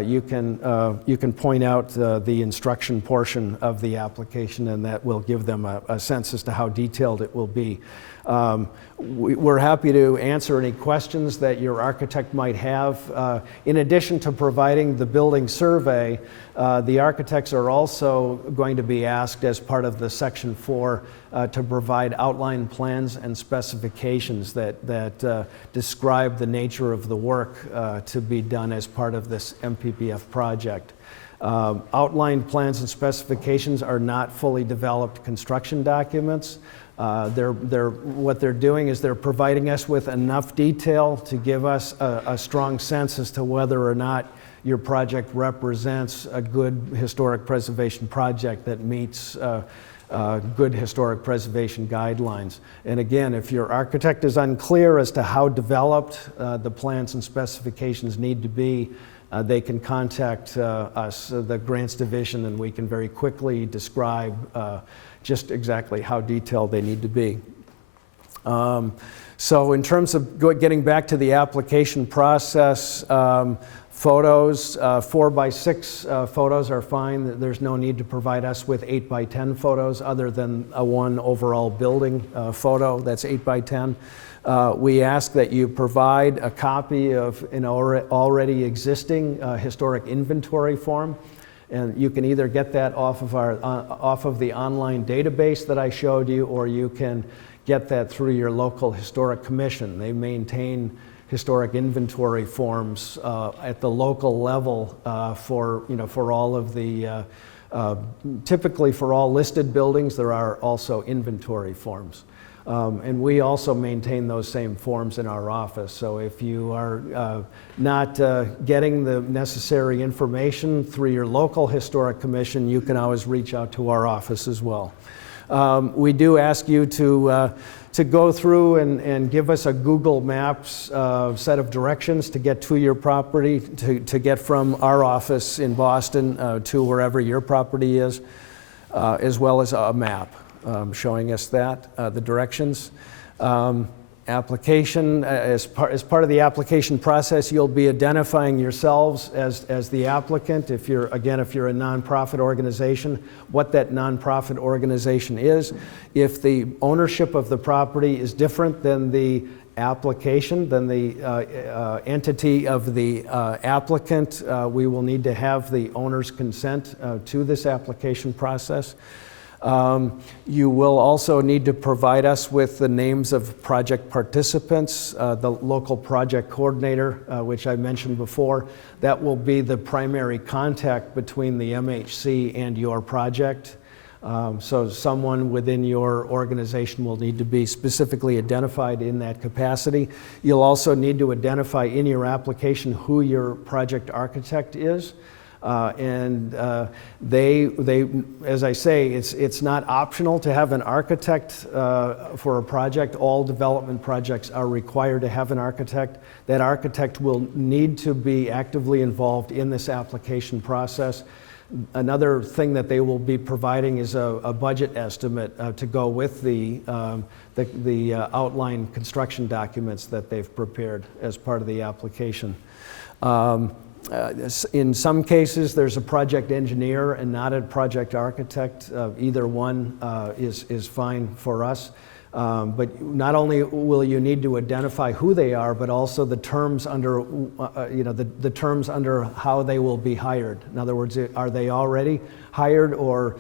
you can point out the instruction portion of the application, and that will give them a sense as to how detailed it will be. We're happy to answer any questions that your architect might have. In addition to providing the building survey, the architects are also going to be asked as part of the Section 4 to provide outline plans and specifications that describe the nature of the work to be done as part of this MPPF project. Outline plans and specifications are not fully developed construction documents. What they're doing is they're providing us with enough detail to give us a strong sense as to whether or not your project represents a good historic preservation project that meets good historic preservation guidelines. And again, if your architect is unclear as to how developed the plans and specifications need to be, they can contact us, the Grants Division, and we can very quickly describe just exactly how detailed they need to be. So in terms of getting back to the application process, Photos, 4x6 photos are fine. There's no need to provide us with 8x10 photos other than a one overall building photo that's 8x10. We ask that you provide a copy of an already existing historic inventory form, and you can either get that off of the online database that I showed you, or you can get that through your local historic commission. They maintain historic inventory forms at the local level for all of the typically for all listed buildings. There are also inventory forms. And we also maintain those same forms in our office. So if you are not getting the necessary information through your local historic commission, you can always reach out to our office as well. We do ask you to go through and give us a Google Maps set of directions to get to your property, to get from our office in Boston to wherever your property is, as well as a map showing us that, the directions. Application, as part of the application process, you'll be identifying yourselves as the applicant. If you're a nonprofit organization, what that nonprofit organization is. If the ownership of the property is different than the application, then the entity of the applicant, we will need to have the owner's consent to this application process. You will also need to provide us with the names of project participants, the local project coordinator, which I mentioned before. That will be the primary contact between the MHC and your project. So someone within your organization will need to be specifically identified in that capacity. You'll also need to identify in your application who your project architect is. They, as I say, it's not optional to have an architect for a project. All development projects are required to have an architect. That architect will need to be actively involved in this application process. Another thing that they will be providing is a budget estimate to go with the outline construction documents that they've prepared as part of the application. In some cases, there's a project engineer and not a project architect. Either one is fine for us. But not only will you need to identify who they are, but also the terms under, the terms under how they will be hired. In other words, are they already hired, or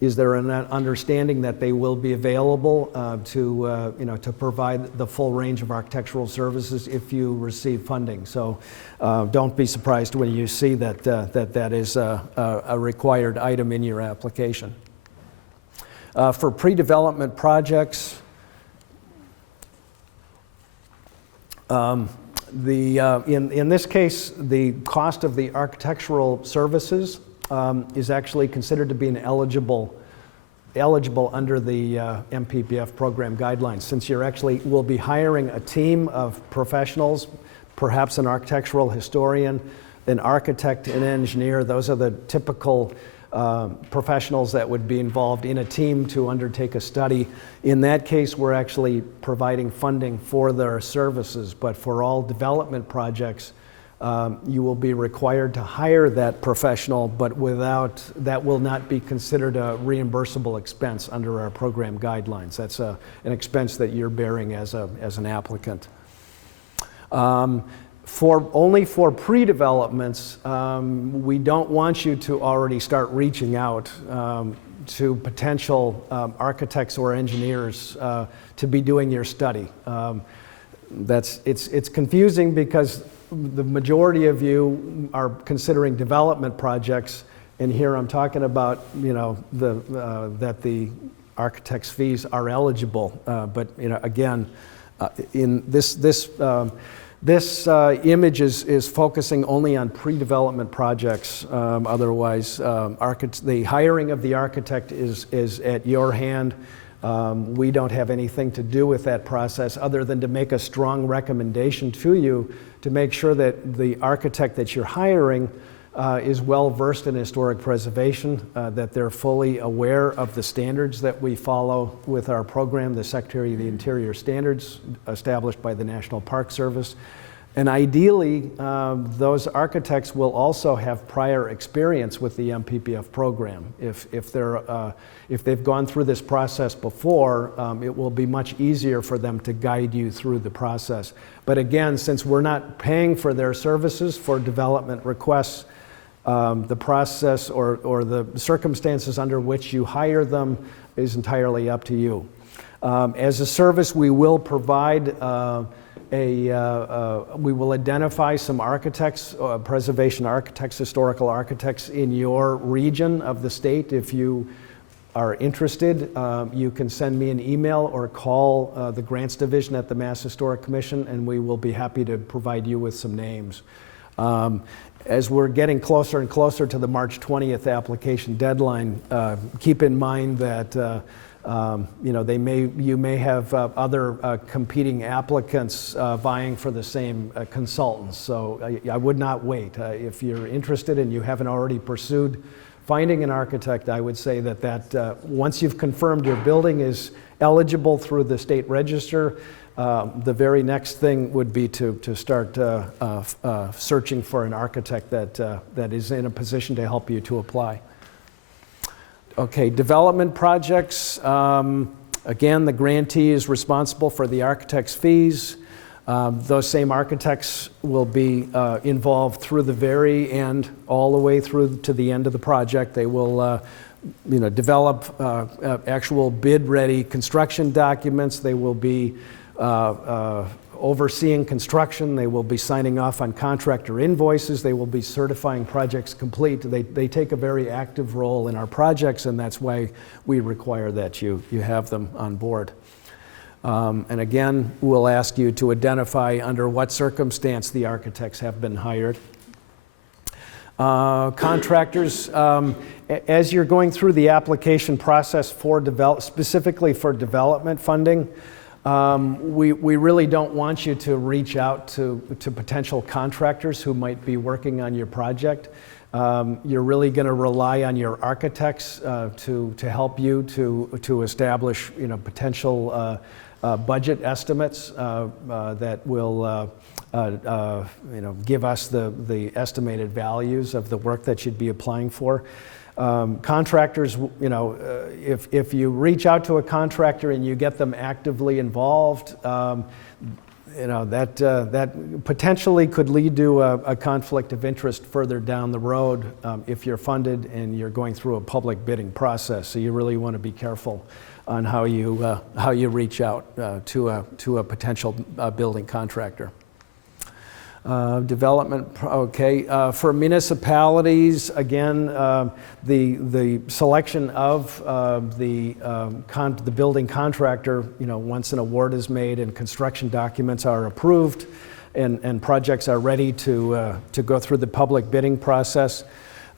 is there an understanding that they will be available to provide the full range of architectural services if you receive funding? So don't be surprised when you see that is a required item in your application. For pre-development projects, in this case, the cost of the architectural services is actually considered to be eligible under the MPPF program guidelines, since you're will be hiring a team of professionals, perhaps an architectural historian, an architect, an engineer. Those are the typical professionals that would be involved in a team to undertake a study. In that case, we're actually providing funding for their services, but for all development projects, you will be required to hire that professional, but that will not be considered a reimbursable expense under our program guidelines. That's an expense that you're bearing as an applicant. Only for pre-developments, we don't want you to already start reaching out to potential architects or engineers to be doing your study. It's confusing because the majority of you are considering development projects, and here I'm talking about that the architect's fees are eligible. But again, in this image is focusing only on pre-development projects. Otherwise, the hiring of the architect is at your hand. We don't have anything to do with that process other than to make a strong recommendation to you to make sure that the architect that you're hiring is well versed in historic preservation, that they're fully aware of the standards that we follow with our program, the Secretary of the Interior standards established by the National Park Service, And ideally, those architects will also have prior experience with the MPPF program. If they've gone through this process before, it will be much easier for them to guide you through the process. But again, since we're not paying for their services for development requests, the process or the circumstances under which you hire them is entirely up to you. As a service, we will provide we will identify some architects, preservation architects, historical architects in your region of the state. If you are interested, you can send me an email or call the Grants Division at the Mass Historic Commission, and we will be happy to provide you with some names. As we're getting closer and closer to the March 20th application deadline, keep in mind that you may have other competing applicants vying for the same consultants. So I would not wait. If you're interested and you haven't already pursued finding an architect, I would say that once you've confirmed your building is eligible through the state register, the very next thing would be to start searching for an architect that is in a position to help you to apply. Okay, development projects. Again, the grantee is responsible for the architect's fees. Those same architects will be involved through the very end, all the way through to the end of the project. They will develop actual bid-ready construction documents. They will be overseeing construction. They will be signing off on contractor invoices. They will be certifying projects complete. They take a very active role in our projects, and that's why we require that you have them on board. And again, we'll ask you to identify under what circumstance the architects have been hired. Contractors, as you're going through the application process for specifically for development funding, we really don't want you to reach out to potential contractors who might be working on your project. You're really going to rely on your architects to help you to establish potential budget estimates that will give us the estimated values of the work that you'd be applying for. Contractors, if you reach out to a contractor and you get them actively involved, that potentially could lead to a conflict of interest further down the road if you're funded and you're going through a public bidding process. So you really want to be careful on how you reach out to a potential building contractor. Development, okay. For municipalities, again, the selection of the building contractor, once an award is made and construction documents are approved and projects are ready to go through the public bidding process.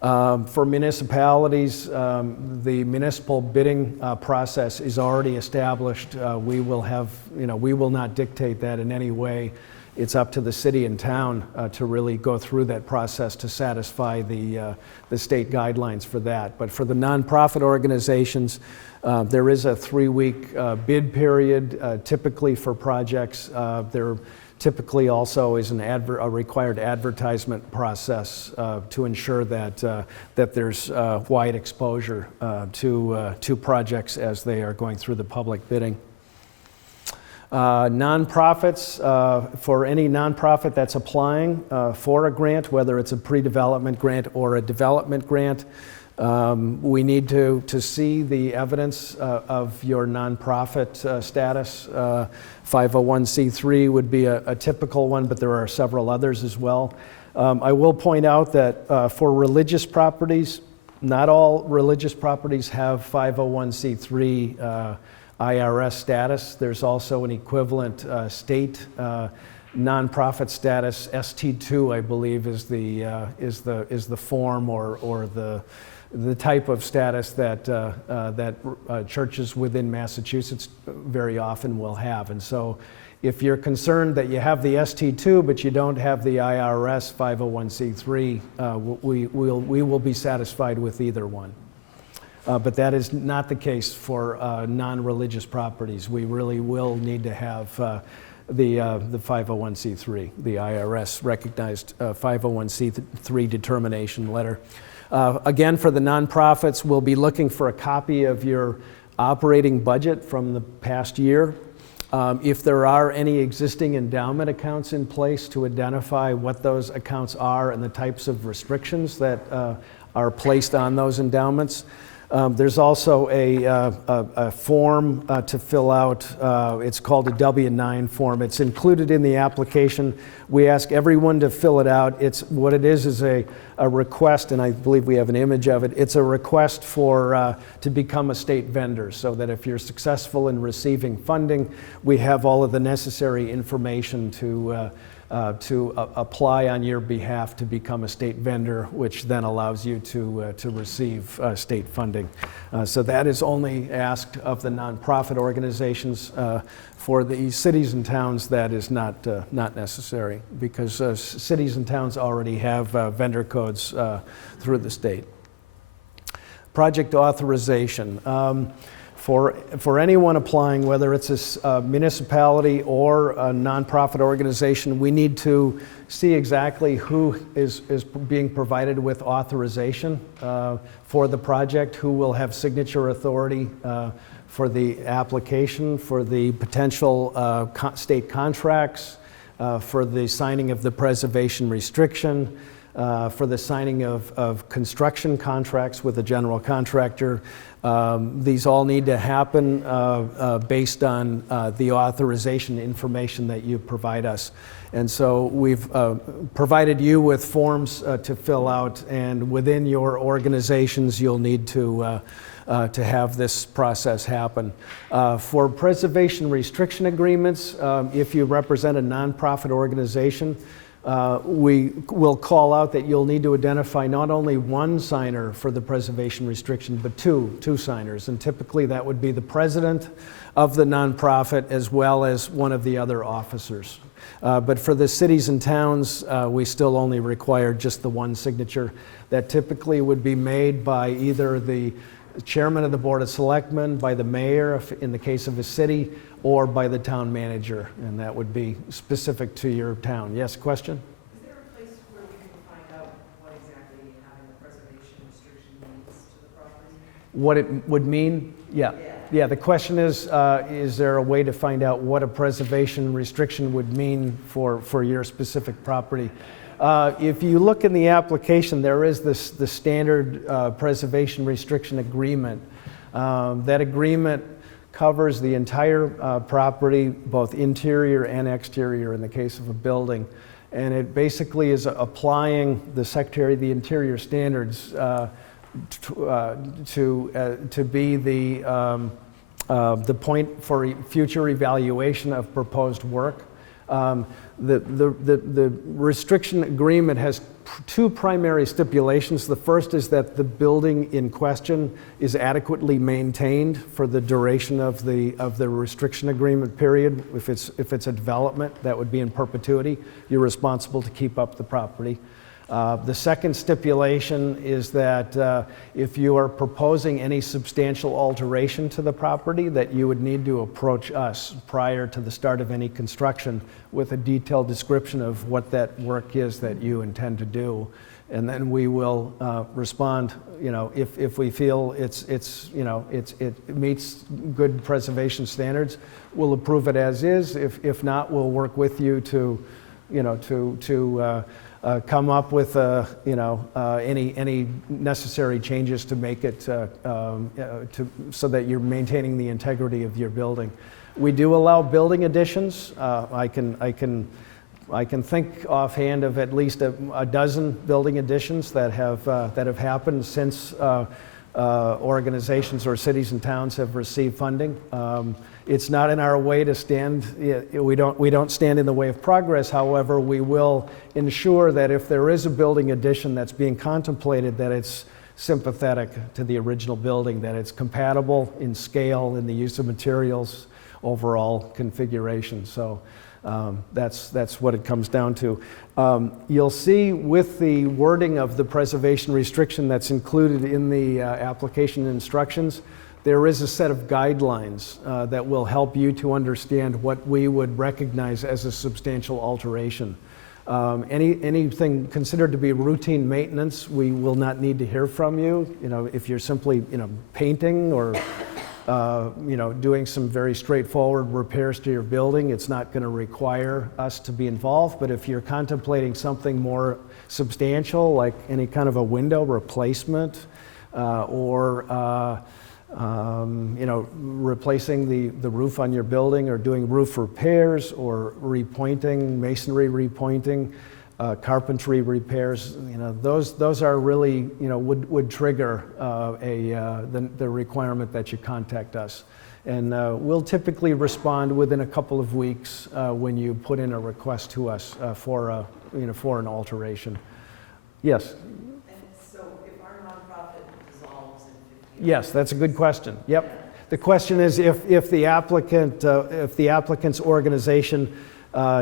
For municipalities, the municipal bidding process is already established. We will not dictate that in any way. It's up to the city and town to really go through that process to satisfy the state guidelines for that. But for the nonprofit organizations, there is a 3-week bid period typically for projects. There typically also is a required advertisement process to ensure that there's wide exposure to projects as they are going through the public bidding. Nonprofits, for any nonprofit that's applying for a grant, whether it's a pre-development grant or a development grant, we need to see the evidence of your nonprofit status. 501c3 would be a typical one, but there are several others as well. I will point out that for religious properties, not all religious properties have 501c3 IRS status. There's also an equivalent state nonprofit status. ST2, I believe, is the form or the type of status that churches within Massachusetts very often will have. And so, if you're concerned that you have the ST2 but you don't have the IRS 501c3, we will be satisfied with either one. But that is not the case for non-religious properties. We really will need to have the 501c3, the IRS recognized 501c3 determination letter. Again, for the nonprofits, we'll be looking for a copy of your operating budget from the past year. If there are any existing endowment accounts in place, to identify what those accounts are and the types of restrictions that are placed on those endowments. There's also a form to fill out. It's called a W-9 form. It's included in the application. We ask everyone to fill it out. What it is a request, and I believe we have an image of it. It's a request for to become a state vendor, so that if you're successful in receiving funding, we have all of the necessary information to apply on your behalf to become a state vendor, which then allows you to receive state funding. So that is only asked of the nonprofit organizations. For the cities and towns, that is not necessary, because cities and towns already have vendor codes through the state. Project authorization. For anyone applying, whether it's a municipality or a nonprofit organization, we need to see exactly who is being provided with authorization for the project, who will have signature authority for the application, for the potential state contracts, for the signing of the preservation restriction, for the signing of construction contracts with a general contractor. These all need to happen based on the authorization information that you provide us. And so we've provided you with forms to fill out, and within your organizations you'll need to have this process happen. For preservation restriction agreements, if you represent a nonprofit organization, we will call out that you'll need to identify not only one signer for the preservation restriction, but two signers. And typically that would be the president of the nonprofit as well as one of the other officers. But for the cities and towns, we still only require just the one signature. That typically would be made by either the chairman of the Board of Selectmen, by the mayor if in the case of a city, or by the town manager, and that would be specific to your town. Yes, question? Is there a place where we can find out what exactly having the preservation restriction means to the property? What it would mean? Yeah, the question is there a way to find out what a preservation restriction would mean for your specific property? If you look in the application, there is the standard preservation restriction agreement. That agreement covers the entire property, both interior and exterior in the case of a building. And it basically is applying the Secretary of the Interior standards to be the point for future evaluation of proposed work. The restriction agreement has two primary stipulations. The first is that the building in question is adequately maintained for the duration of the restriction agreement period. If it's a development, that would be in perpetuity. You're responsible to keep up the property. The second stipulation is that if you are proposing any substantial alteration to the property, that you would need to approach us prior to the start of any construction with a detailed description of what that work is that you intend to do. And then we will respond, if we feel it meets good preservation standards, we'll approve it as is. If not, we'll work with you to come up with any necessary changes to make it so that you're maintaining the integrity of your building. We do allow building additions. I can think offhand of at least a dozen building additions that have happened since organizations or cities and towns have received funding. It's not in our way to stand. We don't stand in the way of progress. However, we will ensure that if there is a building addition that's being contemplated, that it's sympathetic to the original building, that it's compatible in scale, in the use of materials, overall configuration. So that's what it comes down to. You'll see with the wording of the preservation restriction that's included in the application instructions, there is a set of guidelines that will help you to understand what we would recognize as a substantial alteration. Anything considered to be routine maintenance, we will not need to hear from you. If you're simply, painting or, doing some very straightforward repairs to your building, it's not going to require us to be involved. But if you're contemplating something more substantial, like any kind of a window replacement, or replacing the roof on your building, or doing roof repairs, or repointing, masonry repointing, carpentry repairs, those are really, would trigger the requirement that you contact us. And we'll typically respond within a couple of weeks when you put in a request to us for an alteration. Yes? Yes, that's a good question. Yep. The question is if the applicant's organization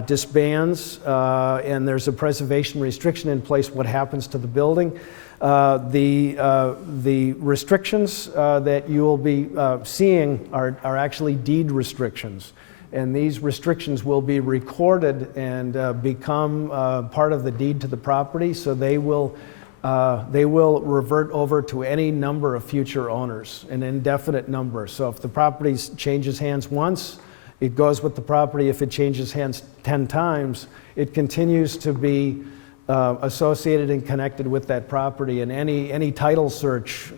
disbands and there's a preservation restriction in place, what happens to the building? The restrictions that you will be seeing are actually deed restrictions. And these restrictions will be recorded and become part of the deed to the property, so they will revert over to any number of future owners, an indefinite number. So if the property changes hands once, it goes with the property. If it changes hands 10 times, it continues to be associated and connected with that property. And any title search,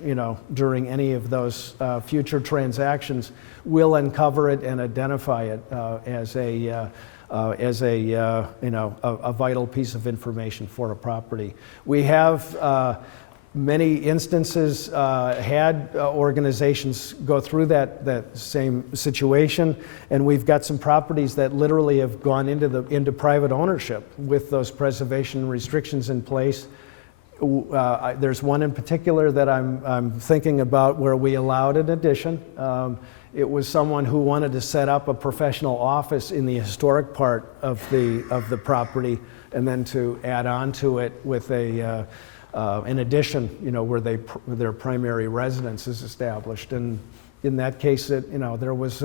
during any of those future transactions will uncover it and identify it as a vital piece of information for a property. We have many instances had organizations go through that same situation, and we've got some properties that literally have gone into private ownership with those preservation restrictions in place. There's one in particular that I'm thinking about where we allowed an addition. It was someone who wanted to set up a professional office in the historic part of the property, and then to add on to it with an addition, where their primary residence is established. And in that case, there was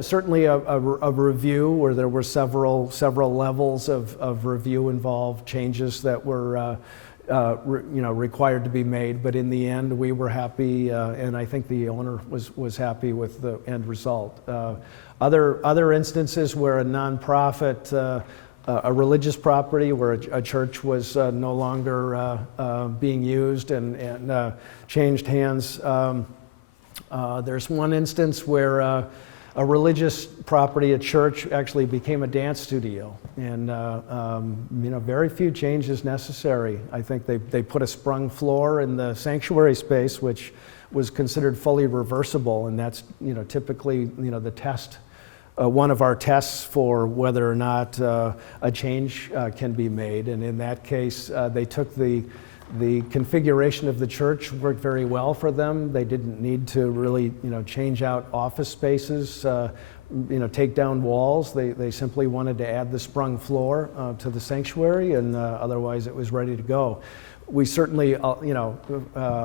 certainly a review where there were several levels of review involved, changes that were required to be made, but in the end we were happy, and I think the owner was happy with the end result. Other instances where a nonprofit, a religious property where a church was no longer being used and changed hands. There's one instance where a religious property, a church, actually became a dance studio, and very few changes necessary. I think they put a sprung floor in the sanctuary space, which was considered fully reversible, and that's typically the test. One of our tests for whether or not a change can be made, and in that case, they took the configuration of the church worked very well for them. They didn't need to really, change out office spaces, take down walls. They simply wanted to add the sprung floor to the sanctuary, and otherwise it was ready to go. We certainly,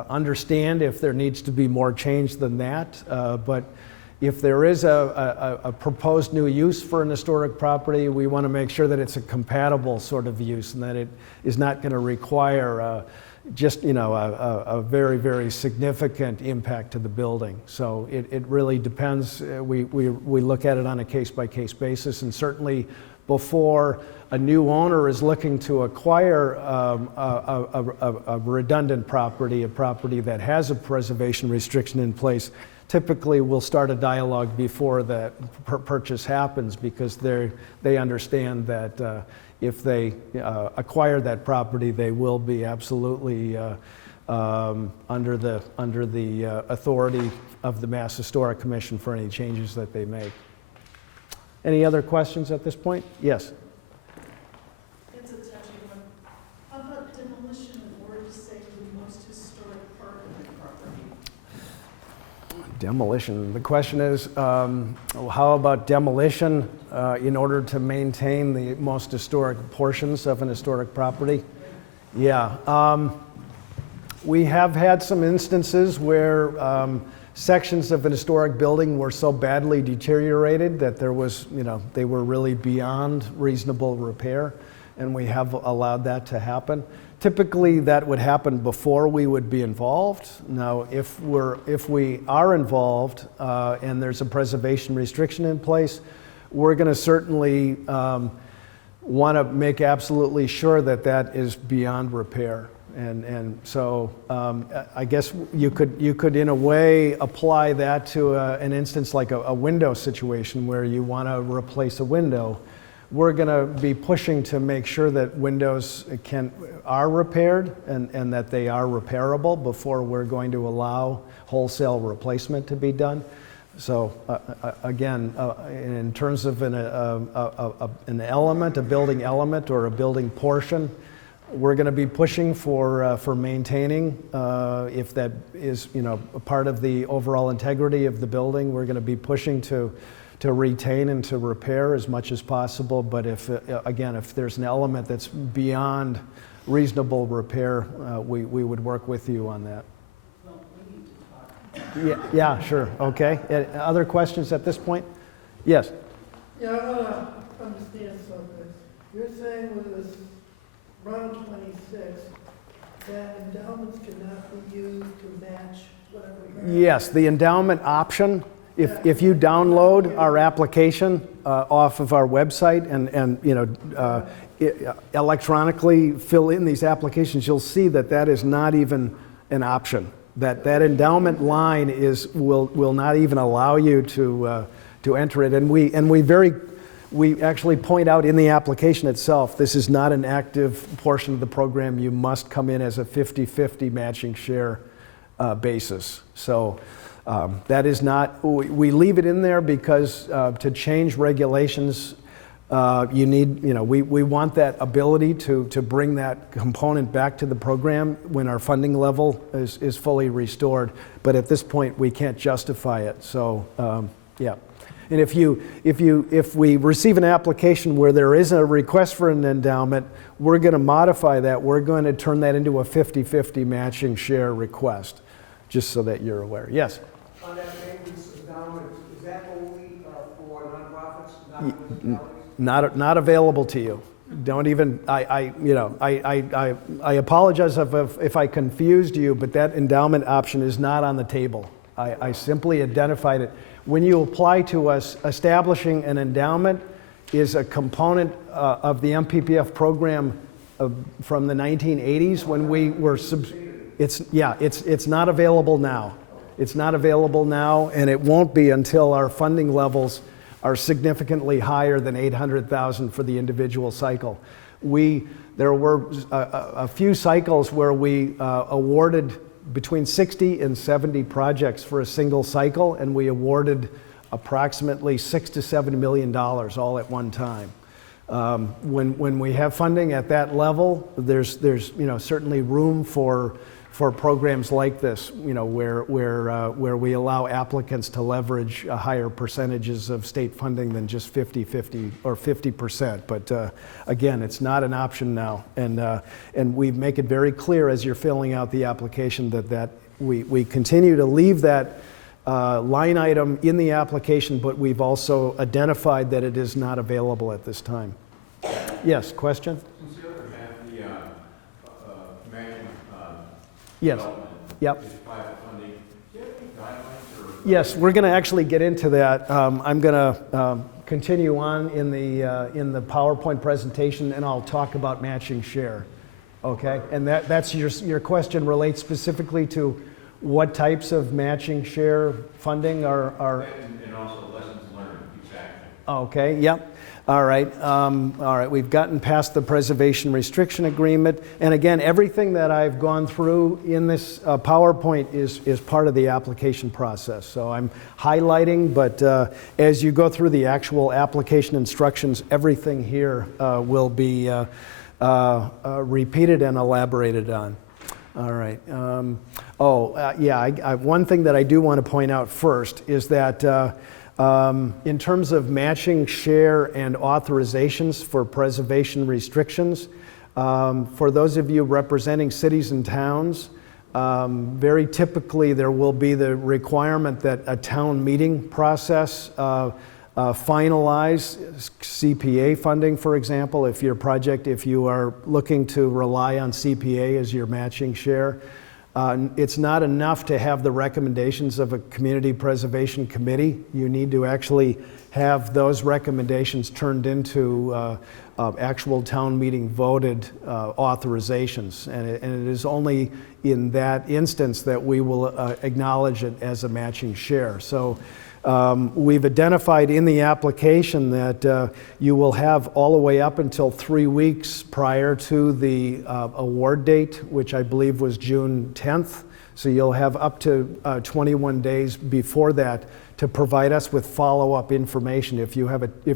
understand if there needs to be more change than that, but if there is a proposed new use for an historic property, we want to make sure that it's a compatible sort of use and that it is not going to require a very, very significant impact to the building. So it really depends. We look at it on a case-by-case basis, and certainly before a new owner is looking to acquire a redundant property, a property that has a preservation restriction in place, typically we'll start a dialogue before that purchase happens, because they understand that if they acquire that property, they will be absolutely under the authority of the Mass Historic Commission for any changes that they make. Any other questions at this point? Yes. It's a touchy one. How about demolition or just say the most historic part of the property? Demolition. The question is, how about demolition in order to maintain the most historic portions of an historic property? Yeah. We have had some instances where sections of an historic building were so badly deteriorated that there was, they were really beyond reasonable repair, and we have allowed that to happen. Typically, that would happen before we would be involved. Now, if we are involved and there's a preservation restriction in place, we're going to certainly want to make absolutely sure that that is beyond repair. And so I guess you could in a way apply that to an instance like a window situation where you want to replace a window. We're going to be pushing to make sure that windows are repaired and that they are repairable before we're going to allow wholesale replacement to be done. So again, in terms of an element, a building element or a building portion, we're going to be pushing for maintaining. If that is a part of the overall integrity of the building, we're going to be pushing to retain and to repair as much as possible. But if there's an element that's beyond reasonable repair, we would work with you on that. Well, we need to talk. Yeah, sure, okay. Other questions at this point? Yes? Yeah, I want to understand something. You're saying with this round 26, that endowments cannot be used to match whatever we have? Yes, the endowment option, if you download our application off of our website and electronically fill in these applications, you'll see that is not even an option. That endowment line will not even allow you to enter it. And we actually point out in the application itself, this is not an active portion of the program. You must come in as a 50-50 matching share basis. So that is not, we leave it in there because to change regulations, you need, we want that ability to bring that component back to the program when our funding level is fully restored. But at this point, we can't justify it. So, yeah. And if we receive an application where there is a request for an endowment, we're going to modify that. We're going to turn that into a 50-50 matching share request, just so that you're aware. Yes? On that maintenance endowment, is that only for nonprofits, not municipalities? Not available to you. Don't even, I apologize if I confused you, but that endowment option is not on the table. I simply identified it. When you apply to us, establishing an endowment is a component of the MPPF program from the 1980s when we were, it's not available now. It's not available now, and it won't be until our funding levels are significantly higher than $800,000 for the individual cycle. There were a few cycles where we awarded between 60 and 70 projects for a single cycle, and we awarded approximately $6 to $7 million all at one time. When we have funding at that level, there's certainly room for programs like this, where we allow applicants to leverage higher percentages of state funding than just 50-50 or 50%. But again, it's not an option now, and we make it very clear as you're filling out the application that we continue to leave that line item in the application, but we've also identified that it is not available at this time. Yes, question? Since the other half, the matching Yes. development Yep. is private funding, do you have any guidelines or? Yes, we're going to actually get into that. I'm going to continue on in the PowerPoint presentation, and I'll talk about matching share. Okay, and that's your question relates specifically to what types of matching share funding are. And also lessons learned, exactly. Okay. Yep. All right. We've gotten past the preservation restriction agreement. And again, everything that I've gone through in this PowerPoint is part of the application process. So I'm highlighting, but as you go through the actual application instructions, everything here will be repeated and elaborated on. All right. One thing that I do want to point out first is that in terms of matching share and authorizations for preservation restrictions, for those of you representing cities and towns, Very typically, there will be the requirement that a town meeting process finalize CPA funding, for example, if you are looking to rely on CPA as your matching share. It's not enough to have the recommendations of a community preservation committee. You need to actually have those recommendations turned into actual town meeting voted authorizations. And it is only in that instance that we will acknowledge it as a matching share. So we've identified in the application that you will have all the way up until 3 weeks prior to the award date, which I believe was June 10th. So you'll have up to 21 days before that to provide us with follow-up information. If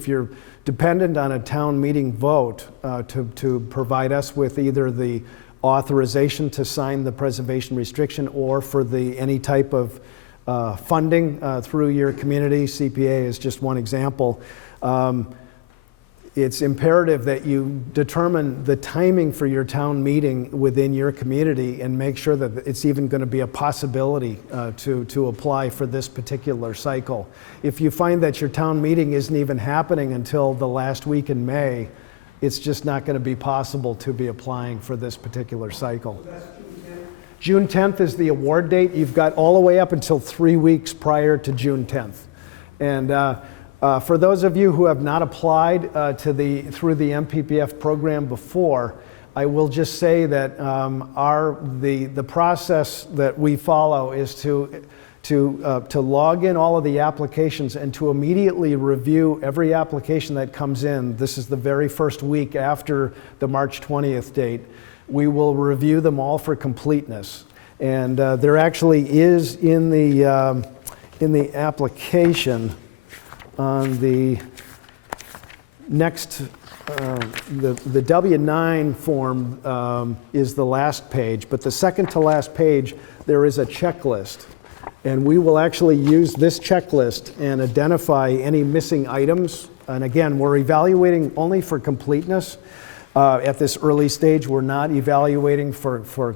you're dependent on a town meeting vote to provide us with either the authorization to sign the preservation restriction or for any type of funding through your community, CPA is just one example. It's imperative that you determine the timing for your town meeting within your community and make sure that it's even going to be a possibility to apply for this particular cycle. If you find that your town meeting isn't even happening until the last week in May, it's just not going to be possible to be applying for this particular cycle. So that's June June 10th? 10th is the award date. You've got all the way up until 3 weeks prior to June 10th. And for those of you who have not applied through the MPPF program before, I will just say that the process that we follow is to log in all of the applications and to immediately review every application that comes in. This is the very first week after the March 20th date. We will review them all for completeness. And there actually is in the application on the next, the W-9 form is the last page, but the second to last page, there is a checklist. And we will actually use this checklist and identify any missing items. And again, we're evaluating only for completeness. At this early stage, we're not evaluating for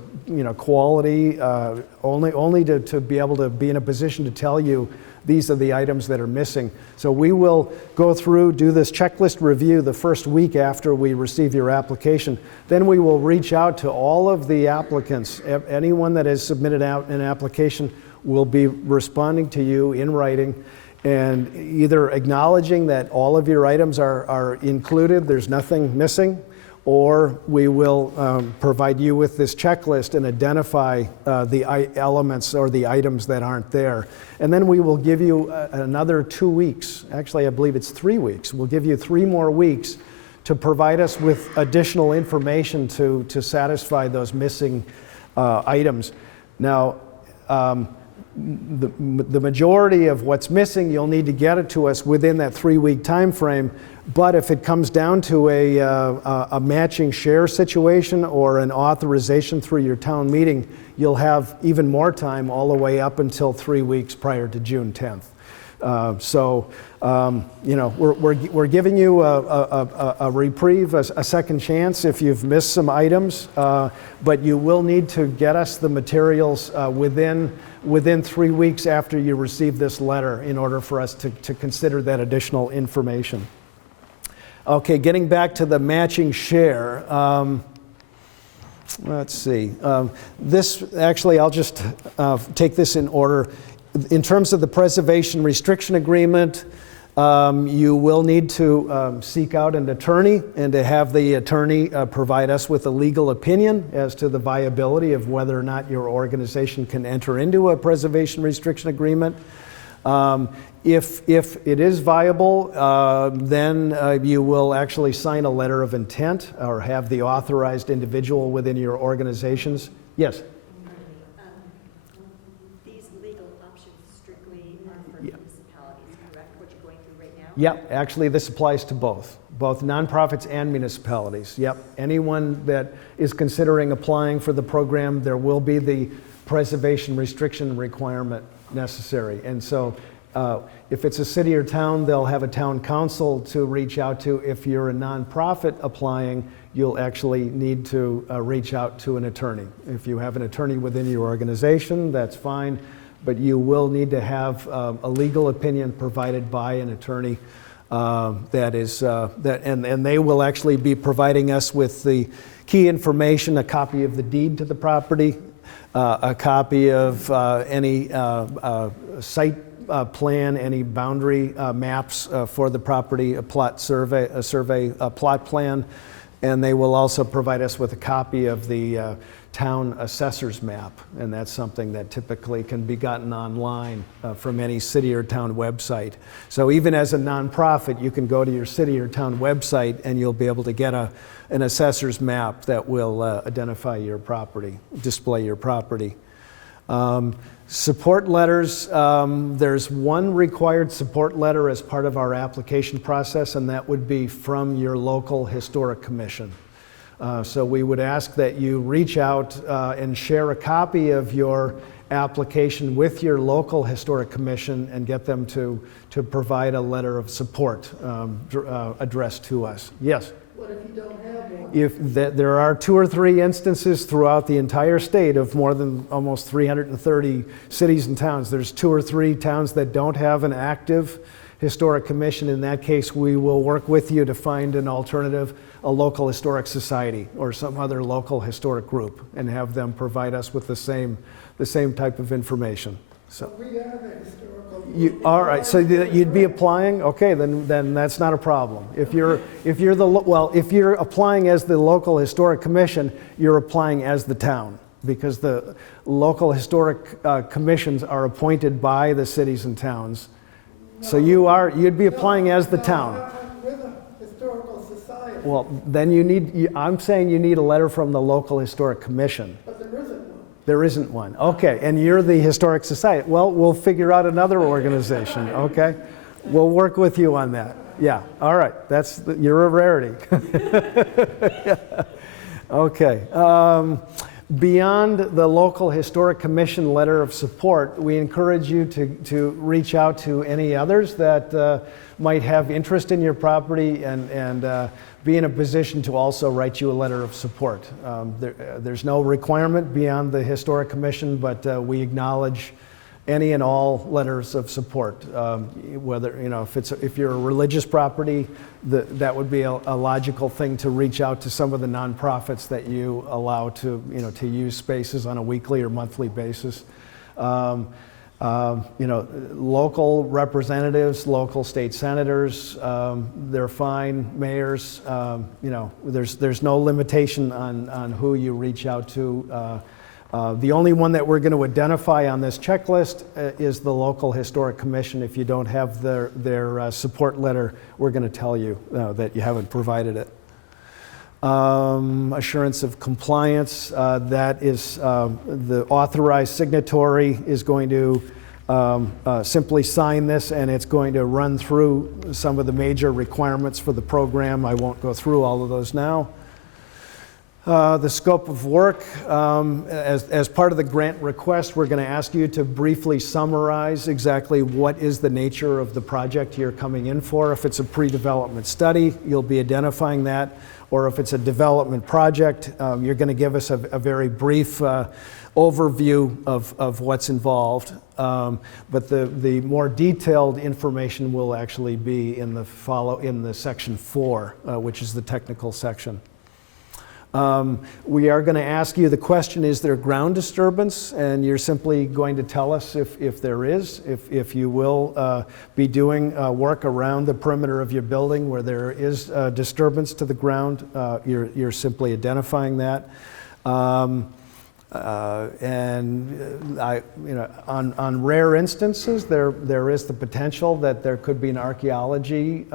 quality, only to be able to be in a position to tell you these are the items that are missing. So we will go through, do this checklist review the first week after we receive your application. Then we will reach out to all of the applicants. Anyone that has submitted out an application will be responding to you in writing and either acknowledging that all of your items are included, there's nothing missing, or we will provide you with this checklist and identify the elements or the items that aren't there. And then we will give you another 2 weeks. Actually, I believe it's 3 weeks. We'll give you 3 more weeks to provide us with additional information to satisfy those missing items. Now, the majority of what's missing, you'll need to get it to us within that 3-week time frame. But if it comes down to a matching share situation or an authorization through your town meeting, you'll have even more time all the way up until 3 weeks prior to June 10th. We're giving you a reprieve, a second chance if you've missed some items, but you will need to get us the materials within 3 weeks after you receive this letter in order for us to consider that additional information. Okay, getting back to the matching share. Let's see. This, actually, I'll just take this in order. In terms of the preservation restriction agreement, you will need to seek out an attorney and to have the attorney provide us with a legal opinion as to the viability of whether or not your organization can enter into a preservation restriction agreement. If it is viable, then you will actually sign a letter of intent or have the authorized individual within your organizations. Yes? These legal options strictly are for municipalities, correct? What you're going through right now? Yep, actually this applies to both nonprofits and municipalities. Yep, anyone that is considering applying for the program, there will be the preservation restriction requirement necessary. And so if it's a city or town, they'll have a town council to reach out to. If you're a nonprofit applying, you'll actually need to reach out to an attorney. If you have an attorney within your organization, that's fine, but you will need to have a legal opinion provided by an attorney and they will actually be providing us with the key information, a copy of the deed to the property, a copy of any site plan, any boundary maps for the property, a plot survey, a plot plan, and they will also provide us with a copy of the town assessor's map, and that's something that typically can be gotten online from any city or town website. So even as a nonprofit, you can go to your city or town website and you'll be able to get an assessor's map that will identify your property, display your property. Support letters, there's one required support letter as part of our application process, and that would be from your local historic commission. So we would ask that you reach out and share a copy of your application with your local historic commission and get them to provide a letter of support addressed to us. Yes? What if you don't have one? There are 2 or 3 instances throughout the entire state of more than almost 330 cities and towns. There's 2 or 3 towns that don't have an active historic commission. In that case, we will work with you to find an alternative, a local historic society or some other local historic group, and have them provide us with the same type of information. So. We are the historical. All right, so you'd be applying? Okay, then that's not a problem. If you're applying as the local historic commission, you're applying as the town, because the local historic commissions are appointed by the cities and towns. So you'd be applying as the town. We're the historical society. Well, then I'm saying you need a letter from the local historic commission. But there isn't one. There isn't one. Okay, and you're the historic society. Well, we'll figure out another organization, okay? We'll work with you on that. Yeah, all right, you're a rarity. Yeah. Okay. Beyond the local historic commission letter of support, we encourage you to reach out to any others that might have interest in your property and be in a position to also write you a letter of support. There's no requirement beyond the historic commission, but we acknowledge any and all letters of support. Whether, if you're a religious property, that would be a logical thing to reach out to some of the nonprofits that you allow to use spaces on a weekly or monthly basis. Local representatives, local state senators, they're fine, mayors, there's no limitation on who you reach out to. The only one that we're going to identify on this checklist is the local historic commission. If you don't have their support letter, we're going to tell you that you haven't provided it. Assurance of compliance, that is the authorized signatory is going to simply sign this, and it's going to run through some of the major requirements for the program. I won't go through all of those now. The scope of work, as part of the grant request, we're going to ask you to briefly summarize exactly what is the nature of the project you're coming in for. If it's a pre-development study, you'll be identifying that, or if it's a development project, you're going to give us a very brief overview of what's involved. But the more detailed information will actually be in the section 4, which is the technical section. We are going to ask you the question, is there ground disturbance? And you're simply going to tell us if there is, if you will be doing work around the perimeter of your building where there is disturbance to the ground. You're simply identifying that. On rare instances, there is the potential that there could be an archaeology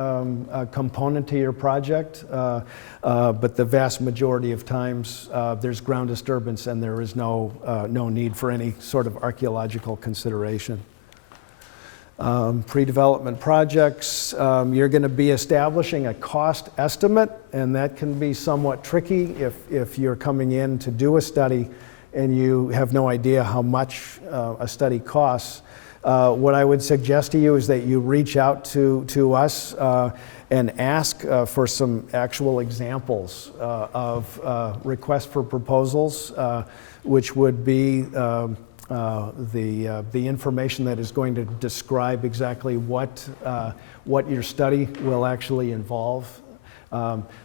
component to your project, but the vast majority of times there's ground disturbance and there is no need for any sort of archaeological consideration. Pre-development projects, you're going to be establishing a cost estimate, and that can be somewhat tricky if you're coming in to do a study and you have no idea how much a study costs. What I would suggest to you is that you reach out to us and ask for some actual examples of requests for proposals, which would be the information that is going to describe exactly what your study will actually involve.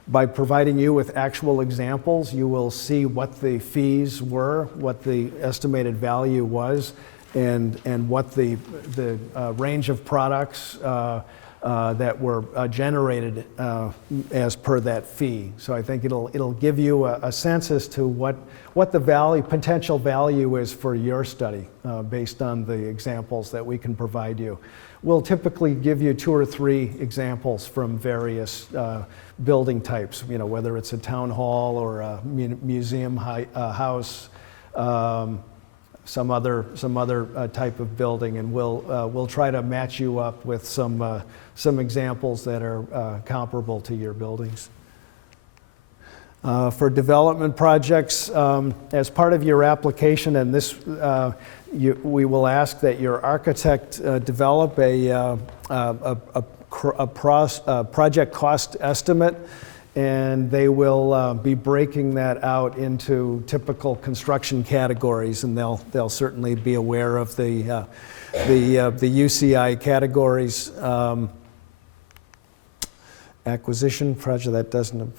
By providing you with actual examples, you will see what the fees were, what the estimated value was, and what the range of products that were generated as per that fee. So I think it'll give you a sense as to what the potential value is for your study based on the examples that we can provide you. We'll typically give you 2 or 3 examples from various building types, whether it's a town hall or a museum house, some other type of building, and we'll try to match you up with some examples that are comparable to your buildings. For development projects, as part of your application, and this we will ask that your architect develop a project cost estimate, and they will be breaking that out into typical construction categories, and they'll certainly be aware of the UCI categories. Acquisition project, that doesn't,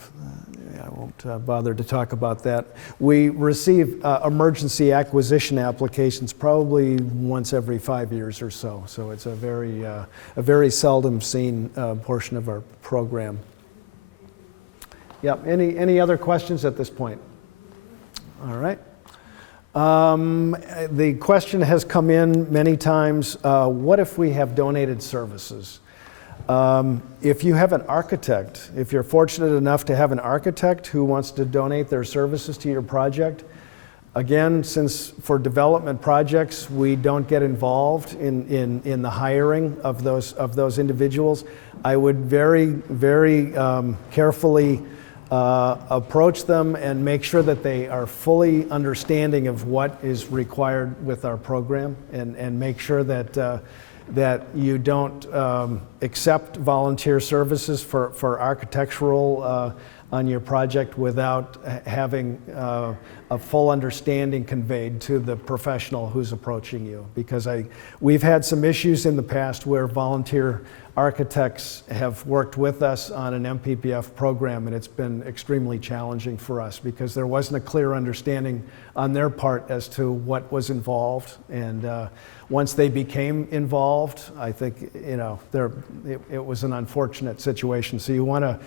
I won't bother to talk about that. We receive emergency acquisition applications probably once every 5 years or so. So it's a very seldom seen portion of our program. Yeah, any other questions at this point? All right. The question has come in many times, what if we have donated services? If you have an architect, if you're fortunate enough to have an architect who wants to donate their services to your project, again, since for development projects we don't get involved in the hiring of those individuals, I would very carefully approach them and make sure that they are fully understanding of what is required with our program, and make sure that you don't accept volunteer services for architectural on your project without having a full understanding conveyed to the professional who's approaching you. Because we've had some issues in the past where volunteer architects have worked with us on an MPPF program, and it's been extremely challenging for us because there wasn't a clear understanding on their part as to what was involved. And once they became involved, I think it was an unfortunate situation. So you want to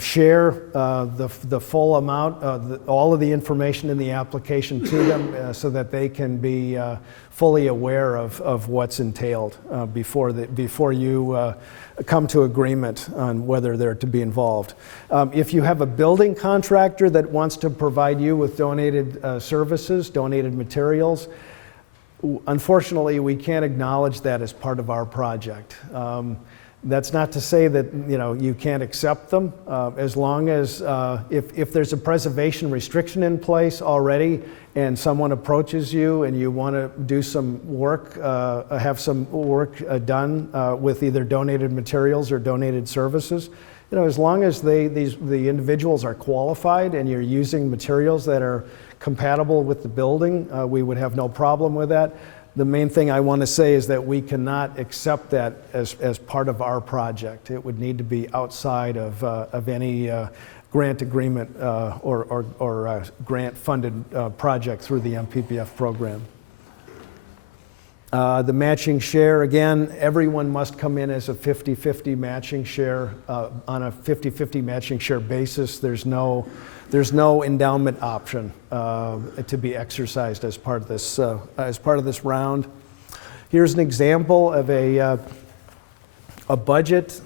share the full amount, all of the information in the application to them so that they can be fully aware of what's entailed before you come to agreement on whether they're to be involved. If you have a building contractor that wants to provide you with donated services, donated materials, unfortunately, we can't acknowledge that as part of our project. That's not to say that you can't accept them, as long as if there's a preservation restriction in place already, and someone approaches you and you want to do some work, have some work done with either donated materials or donated services, as long as the individuals are qualified and you're using materials that are compatible with the building, we would have no problem with that. The main thing I want to say is that we cannot accept that as part of our project. It would need to be outside of any grant agreement or grant-funded project through the MPPF program. The matching share, again, everyone must come in as a 50-50 matching share. On a 50-50 matching share basis, there's no endowment option to be exercised as part of this round. Here's an example of a budget.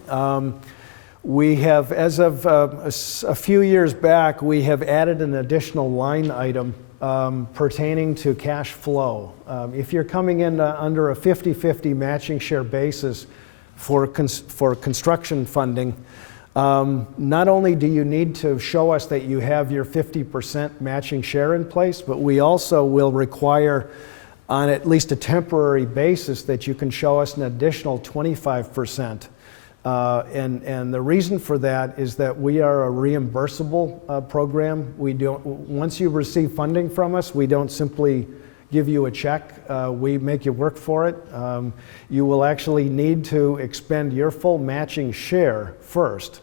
We have, as of a few years back, we have added an additional line item pertaining to cash flow. If you're coming in under a 50-50 matching share basis for construction funding, not only do you need to show us that you have your 50% matching share in place, but we also will require on at least a temporary basis that you can show us an additional 25% And the reason for that is that we are a reimbursable program. Once you receive funding from us, we don't simply give you a check. We make you work for it. You will actually need to expend your full matching share first,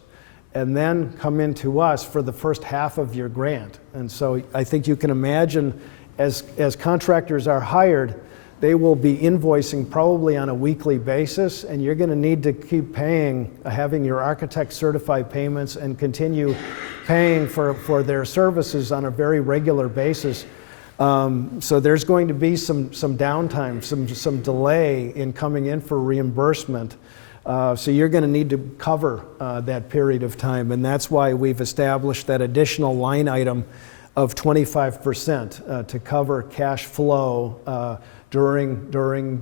and then come into us for the first half of your grant. And so I think you can imagine, as contractors are hired, they will be invoicing probably on a weekly basis, and you're going to need to keep paying, having your architect certify payments and continue paying for their services on a very regular basis. So there's going to be some downtime, some delay in coming in for reimbursement. So you're going to need to cover that period of time, and that's why we've established that additional line item of 25% to cover cash flow during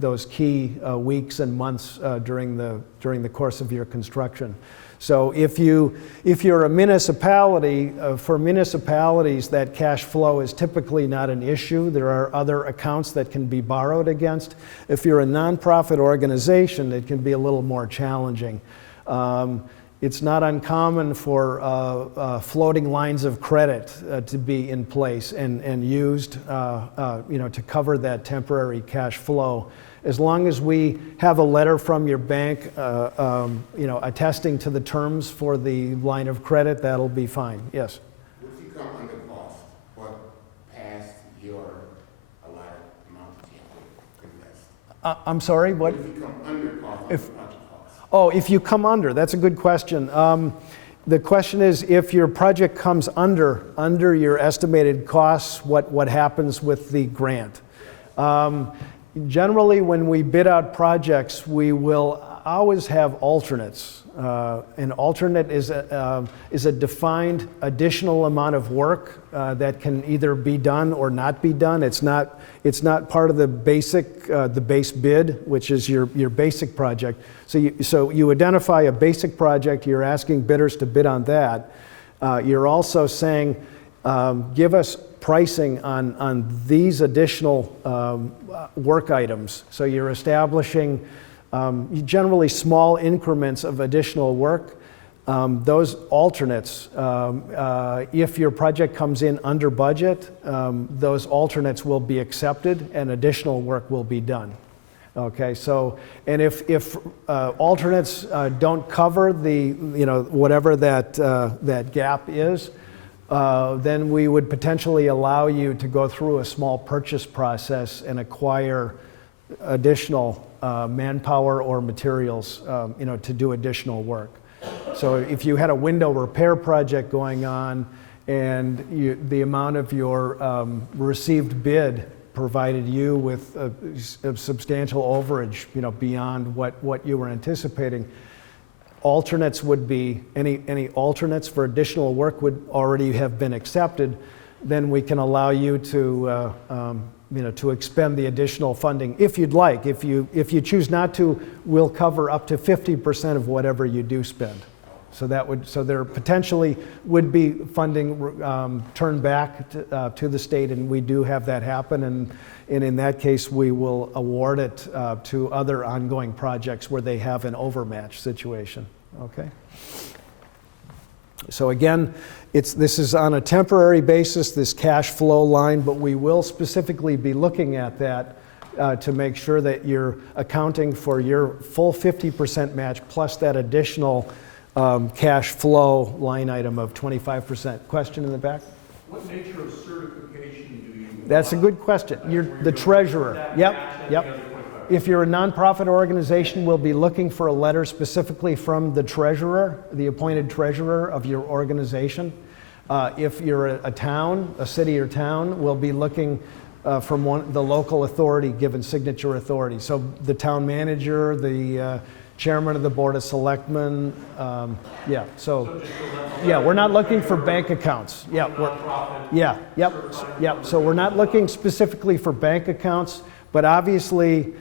those key weeks and months during the course of your construction. So if you're a municipality, for municipalities, that cash flow is typically not an issue. There are other accounts that can be borrowed against. If you're a nonprofit organization, it can be a little more challenging. It's not uncommon for floating lines of credit to be in place and used to cover that temporary cash flow. As long as we have a letter from your bank attesting to the terms for the line of credit, that'll be fine. Yes? What if you come under cost or past your allotted amount that you have to invest? I'm sorry, what? What if you come under cost or under cost? Oh, if you come under, that's a good question. The question is, if your project comes under your estimated costs, what happens with the grant? Generally, when we bid out projects, we will always have alternates. An alternate is a defined additional amount of work that can either be done or not be done. It's not part of the base bid, which is your basic project. So you identify a basic project. You're asking bidders to bid on that. You're also saying, give us pricing on these additional work items. So you're establishing generally small increments of additional work. Those alternates, if your project comes in under budget, those alternates will be accepted and additional work will be done. Okay, so, and if alternates don't cover the, whatever that gap is, then we would potentially allow you to go through a small purchase process and acquire additional manpower or materials, to do additional work. So if you had a window repair project going on and the amount of your received bid provided you with a substantial overage, beyond what you were anticipating, alternates would be, any alternates for additional work would already have been accepted. Then we can allow you to to expend the additional funding if you'd like. If you choose not to, we'll cover up to 50% of whatever you do spend. So there potentially would be funding turned back to the state, and we do have that happen. And in that case, we will award it to other ongoing projects where they have an overmatch situation. Okay. So again, this is on a temporary basis, this cash flow line, but we will specifically be looking at that to make sure that you're accounting for your full 50% match plus that additional cash flow line item of 25%. Question in the back? What nature of certification do you want? That's a good question. You're the treasurer. Yep. If you're a nonprofit organization, we'll be looking for a letter specifically from the treasurer, the appointed treasurer of your organization. If you're a town, a city or town, we'll be looking from the local authority given signature authority. So the town manager, the chairman of the board of selectmen, we're not looking for bank accounts. So we're not looking specifically for bank accounts, but obviously,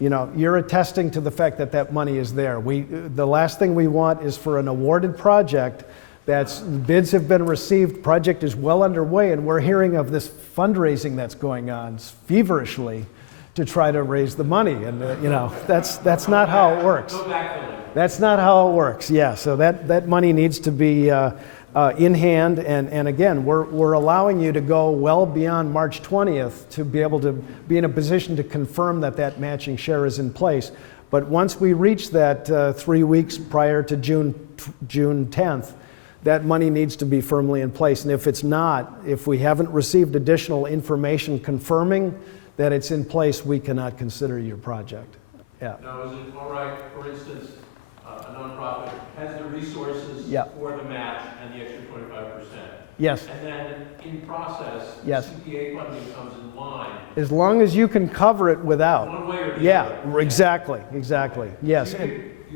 you're attesting to the fact that that money is there. The last thing we want is for an awarded project bids have been received, project is well underway, and we're hearing of this fundraising that's going on feverishly to try to raise the money. And that's not how it works. That's not how it works, yeah. So that money needs to be in hand, and again, we're allowing you to go well beyond March 20th to be able to be in a position to confirm that matching share is in place. But once we reach that 3 weeks prior to June 10th, that money needs to be firmly in place. And if it's not, if we haven't received additional information confirming that it's in place, we cannot consider your project. Yeah. Now, is it all right, for instance, a nonprofit has the resources Yeah. for the match and the extra 25%? Yes. And then in process, Yes. CPA funding comes in line. As long as you can cover it without. One way or the Yeah, other. exactly. Yes. You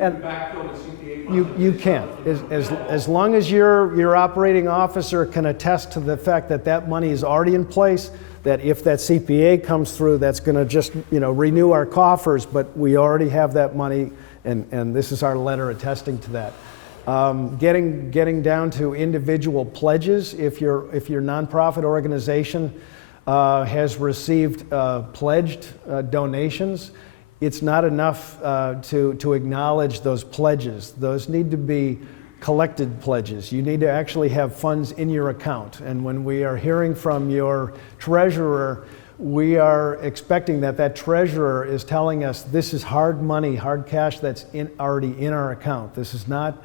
And can backfill with CPA funding. you can, as long as your operating officer can attest to the fact that money is already in place, that if that CPA comes through, that's going to just renew our coffers, but we already have that money, and this is our letter attesting to that. Getting down to individual pledges, if your nonprofit organization has received pledged donations, it's not enough to acknowledge those pledges. Those need to be collected pledges. You need to actually have funds in your account. And when we are hearing from your treasurer, we are expecting that treasurer is telling us this is hard money, hard cash that's already in our account. This is not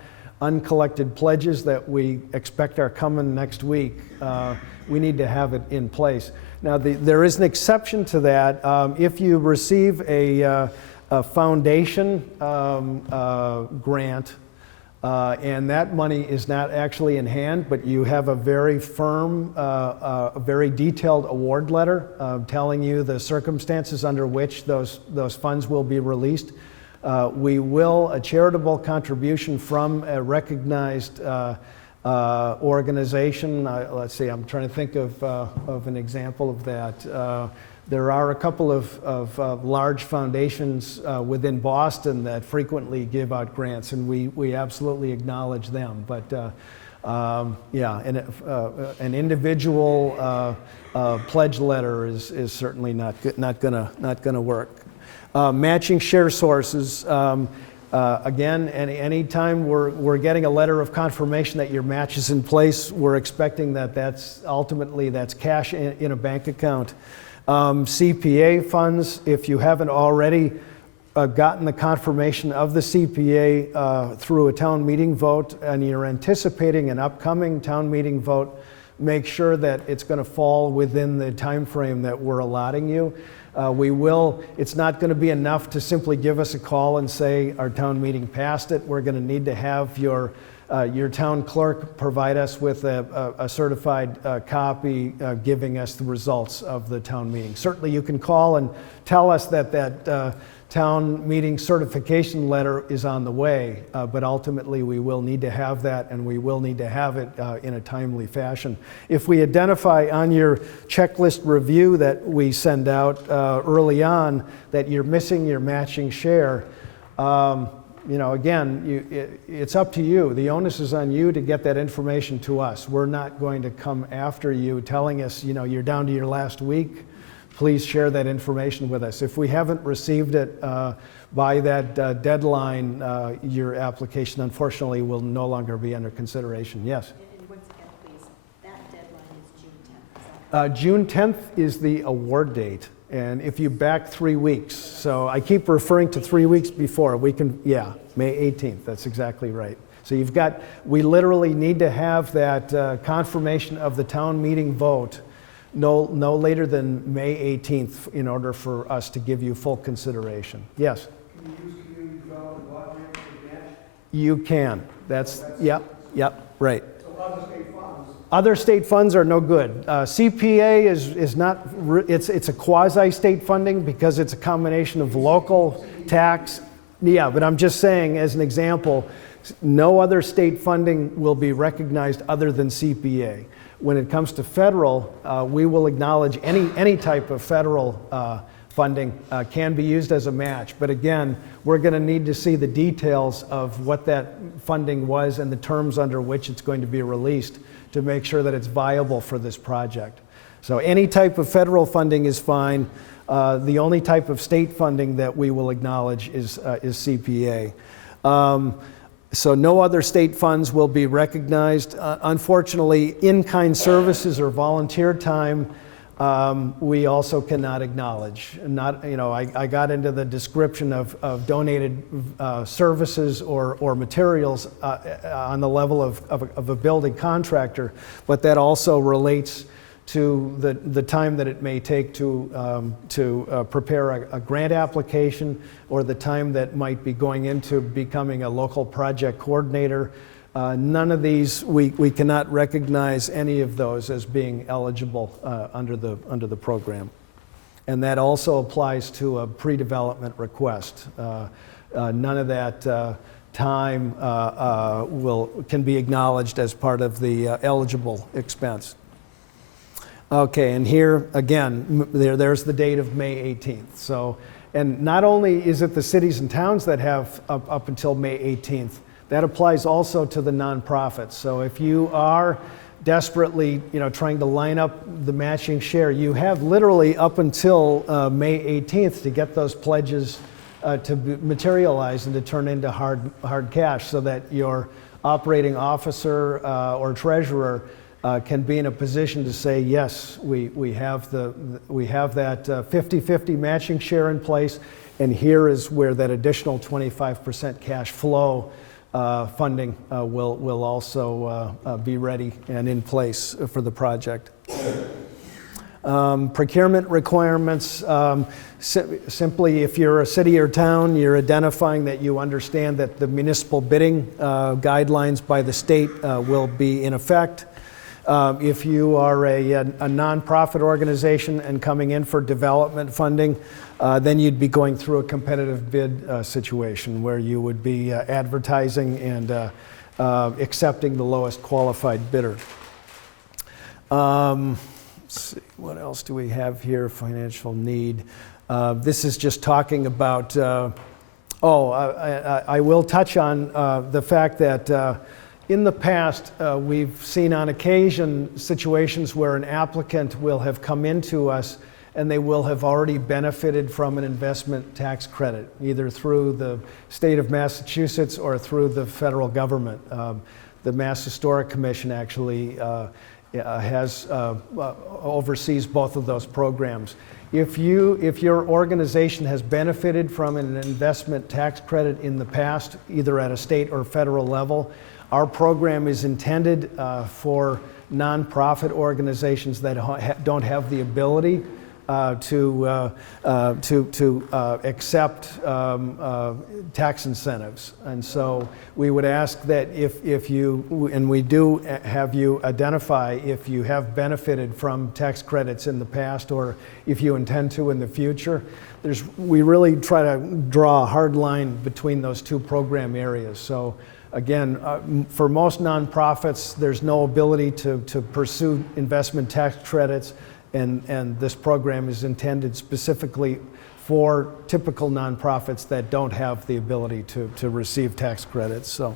uncollected pledges that we expect are coming next week. We need to have it in place. Now, there is an exception to that. If you receive a foundation grant, and that money is not actually in hand, but you have a very firm, a very detailed award letter telling you the circumstances under which those funds will be released, a charitable contribution from a recognized organization. Let's see, I'm trying to think of an example of that. There are a couple of large foundations within Boston that frequently give out grants, and we absolutely acknowledge them. But an individual pledge letter is certainly not gonna work. Matching share sources. Again, any time we're getting a letter of confirmation that your match is in place, we're expecting that's cash in a bank account. CPA funds, if you haven't already gotten the confirmation of the CPA through a town meeting vote and you're anticipating an upcoming town meeting vote, make sure that it's going to fall within the time frame that we're allotting you. It's not going to be enough to simply give us a call and say our town meeting passed it. We're going to need to have your town clerk provide us with a certified copy giving us the results of the town meeting. Certainly you can call and tell us that town meeting certification letter is on the way, but ultimately we will need to have that, and we will need to have it in a timely fashion. If we identify on your checklist review that we send out early on that you're missing your matching share, again, it's up to you. The onus is on you to get that information to us. We're not going to come after you telling us, you're down to your last week. Please share that information with us. If we haven't received it by that deadline, your application, unfortunately, will no longer be under consideration. Yes? And once again, please, that deadline is June 10th. June 10th is the award date. And if you back 3 weeks, so I keep referring to 3 weeks before, May 18th, that's exactly right. So we literally need to have that confirmation of the town meeting vote no later than May 18th in order for us to give you full consideration. Yes? Can you use community development block grant for the match? You can. Yep, right. So other state funds? Other state funds are no good. CPA is not, it's a quasi-state funding because it's a combination of local tax. Yeah, but I'm just saying, as an example, no other state funding will be recognized other than CPA. When it comes to federal, we will acknowledge any type of federal funding can be used as a match. But again, we're going to need to see the details of what that funding was and the terms under which it's going to be released to make sure that it's viable for this project. So any type of federal funding is fine. The only type of state funding that we will acknowledge is CPA. So no other state funds will be recognized. Unfortunately, in-kind services or volunteer time, we also cannot acknowledge. Not, I got into the description of donated services or materials on the level of a building contractor, but that also relates to the time that it may take to prepare a grant application, or the time that might be going into becoming a local project coordinator. None of these, we cannot recognize any of those as being eligible under the program. And that also applies to a pre-development request. None of that time can be acknowledged as part of the eligible expense. Okay, and here again, there's the date of May 18th. So, and not only is it the cities and towns that have up until May 18th, that applies also to the nonprofits. So if you are desperately, trying to line up the matching share, you have literally up until May 18th to get those pledges to materialize and to turn into hard cash, so that your operating officer or treasurer can be in a position to say, yes, we have that 50-50 matching share in place, and here is where that additional 25% cash flow funding will also be ready and in place for the project. Procurement requirements, simply if you're a city or town, you're identifying that you understand that the municipal bidding guidelines by the state will be in effect. If you are a nonprofit organization and coming in for development funding, then you'd be going through a competitive bid situation where you would be advertising and accepting the lowest qualified bidder. Let's see, what else do we have here? Financial need. This is just talking about, I will touch on the fact that in the past, we've seen on occasion situations where an applicant will have come into us and they will have already benefited from an investment tax credit, either through the state of Massachusetts or through the federal government. The Mass Historic Commission actually oversees both of those programs. If your organization has benefited from an investment tax credit in the past, either at a state or federal level, our program is intended for nonprofit organizations that don't have the ability to accept tax incentives. And so we would ask that if you, and we do have you identify if you have benefited from tax credits in the past or if you intend to in the future. We really try to draw a hard line between those two program areas. So again, for most nonprofits, there's no ability to pursue investment tax credits, and this program is intended specifically for typical nonprofits that don't have the ability to receive tax credits. So,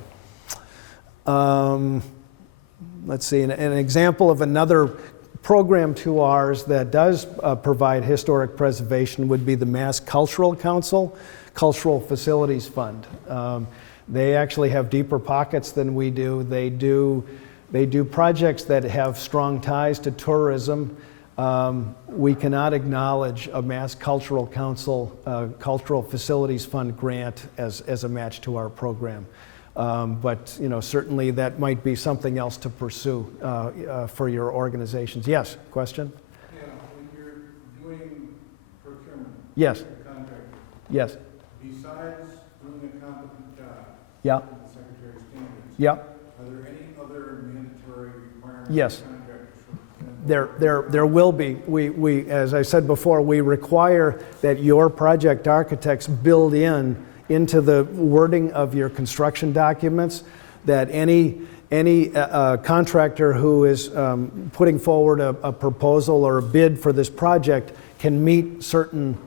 let's see, an example of another program to ours that does provide historic preservation would be the Mass Cultural Council Cultural Facilities Fund. They actually have deeper pockets than we do. They do projects that have strong ties to tourism. We cannot acknowledge a Mass Cultural Council Cultural Facilities Fund grant as a match to our program. But certainly that might be something else to pursue for your organizations. Yes, question? Yeah, when you're doing procurement. Yes. Contractor. Yes. Besides doing a competent job. Yeah. The Secretary of Standards. Yeah. Are there any other mandatory requirements? Yes. For contractors? There will be. We, as I said before, we require that your project architects build into the wording of your construction documents that any contractor who is putting forward a proposal or a bid for this project can meet certain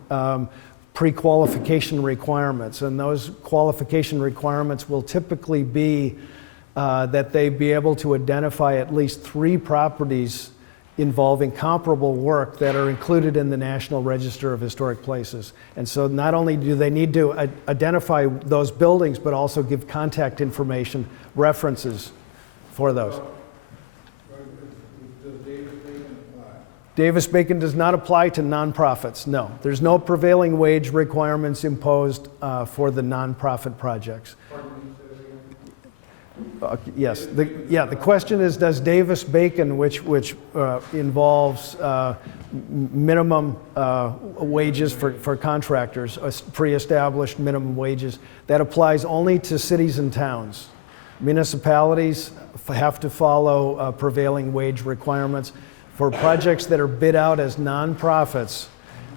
pre-qualification requirements. And those qualification requirements will typically be that they be able to identify at least 3 properties involving comparable work that are included in the National Register of Historic Places. And so not only do they need to identify those buildings, but also give contact information, references for those. Does Davis-Bacon apply? Davis-Bacon does not apply to nonprofits, no. There's no prevailing wage requirements imposed for the nonprofit projects. Yes, the question is, does Davis-Bacon, which involves minimum wages for contractors, pre-established minimum wages, that applies only to cities and towns. Municipalities have to follow prevailing wage requirements. For projects that are bid out as nonprofits,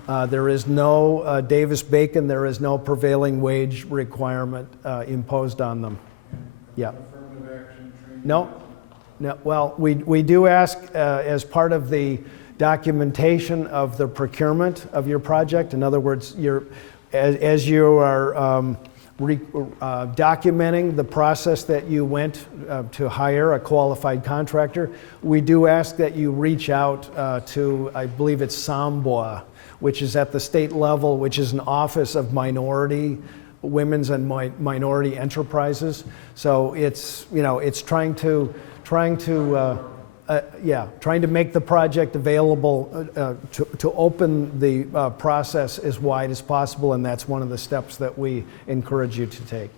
there is no Davis-Bacon, there is no prevailing wage requirement imposed on them. Yeah. Affirmative action training? No. Well, we do ask as part of the documentation of the procurement of your project. In other words, as you are documenting the process that you went to hire a qualified contractor, we do ask that you reach out to, I believe it's SAMBOA, which is at the state level, which is an office of women's and minority enterprises. So it's, it's trying to make the project available to open the process as wide as possible, and that's one of the steps that we encourage you to take.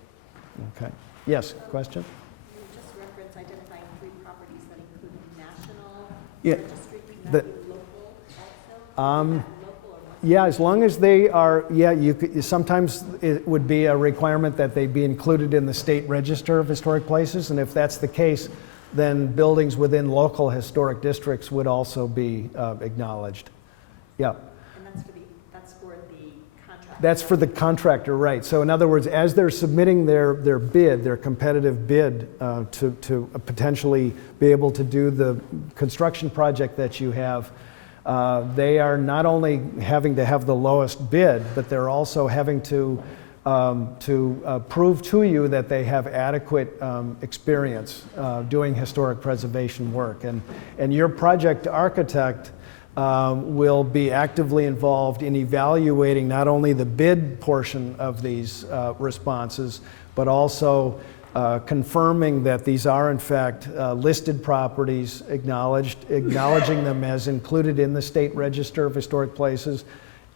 Okay. Yes, question? You just referenced identifying 3 properties that include national Yeah. registry. Can that be local also? Local or not? Yeah, as long as they are, sometimes it would be a requirement that they be included in the state register of historic places, and if that's the case, then buildings within local historic districts would also be acknowledged. Yeah. And that's for the contractor? That's for the contractor, right. So in other words, as they're submitting their bid, their competitive bid to potentially be able to do the construction project that you have, they are not only having to have the lowest bid, but they're also having to prove to you that they have adequate experience doing historic preservation work. And your project architect will be actively involved in evaluating not only the bid portion of these responses, but also confirming that these are in fact listed properties, acknowledging them as included in the state register of historic places,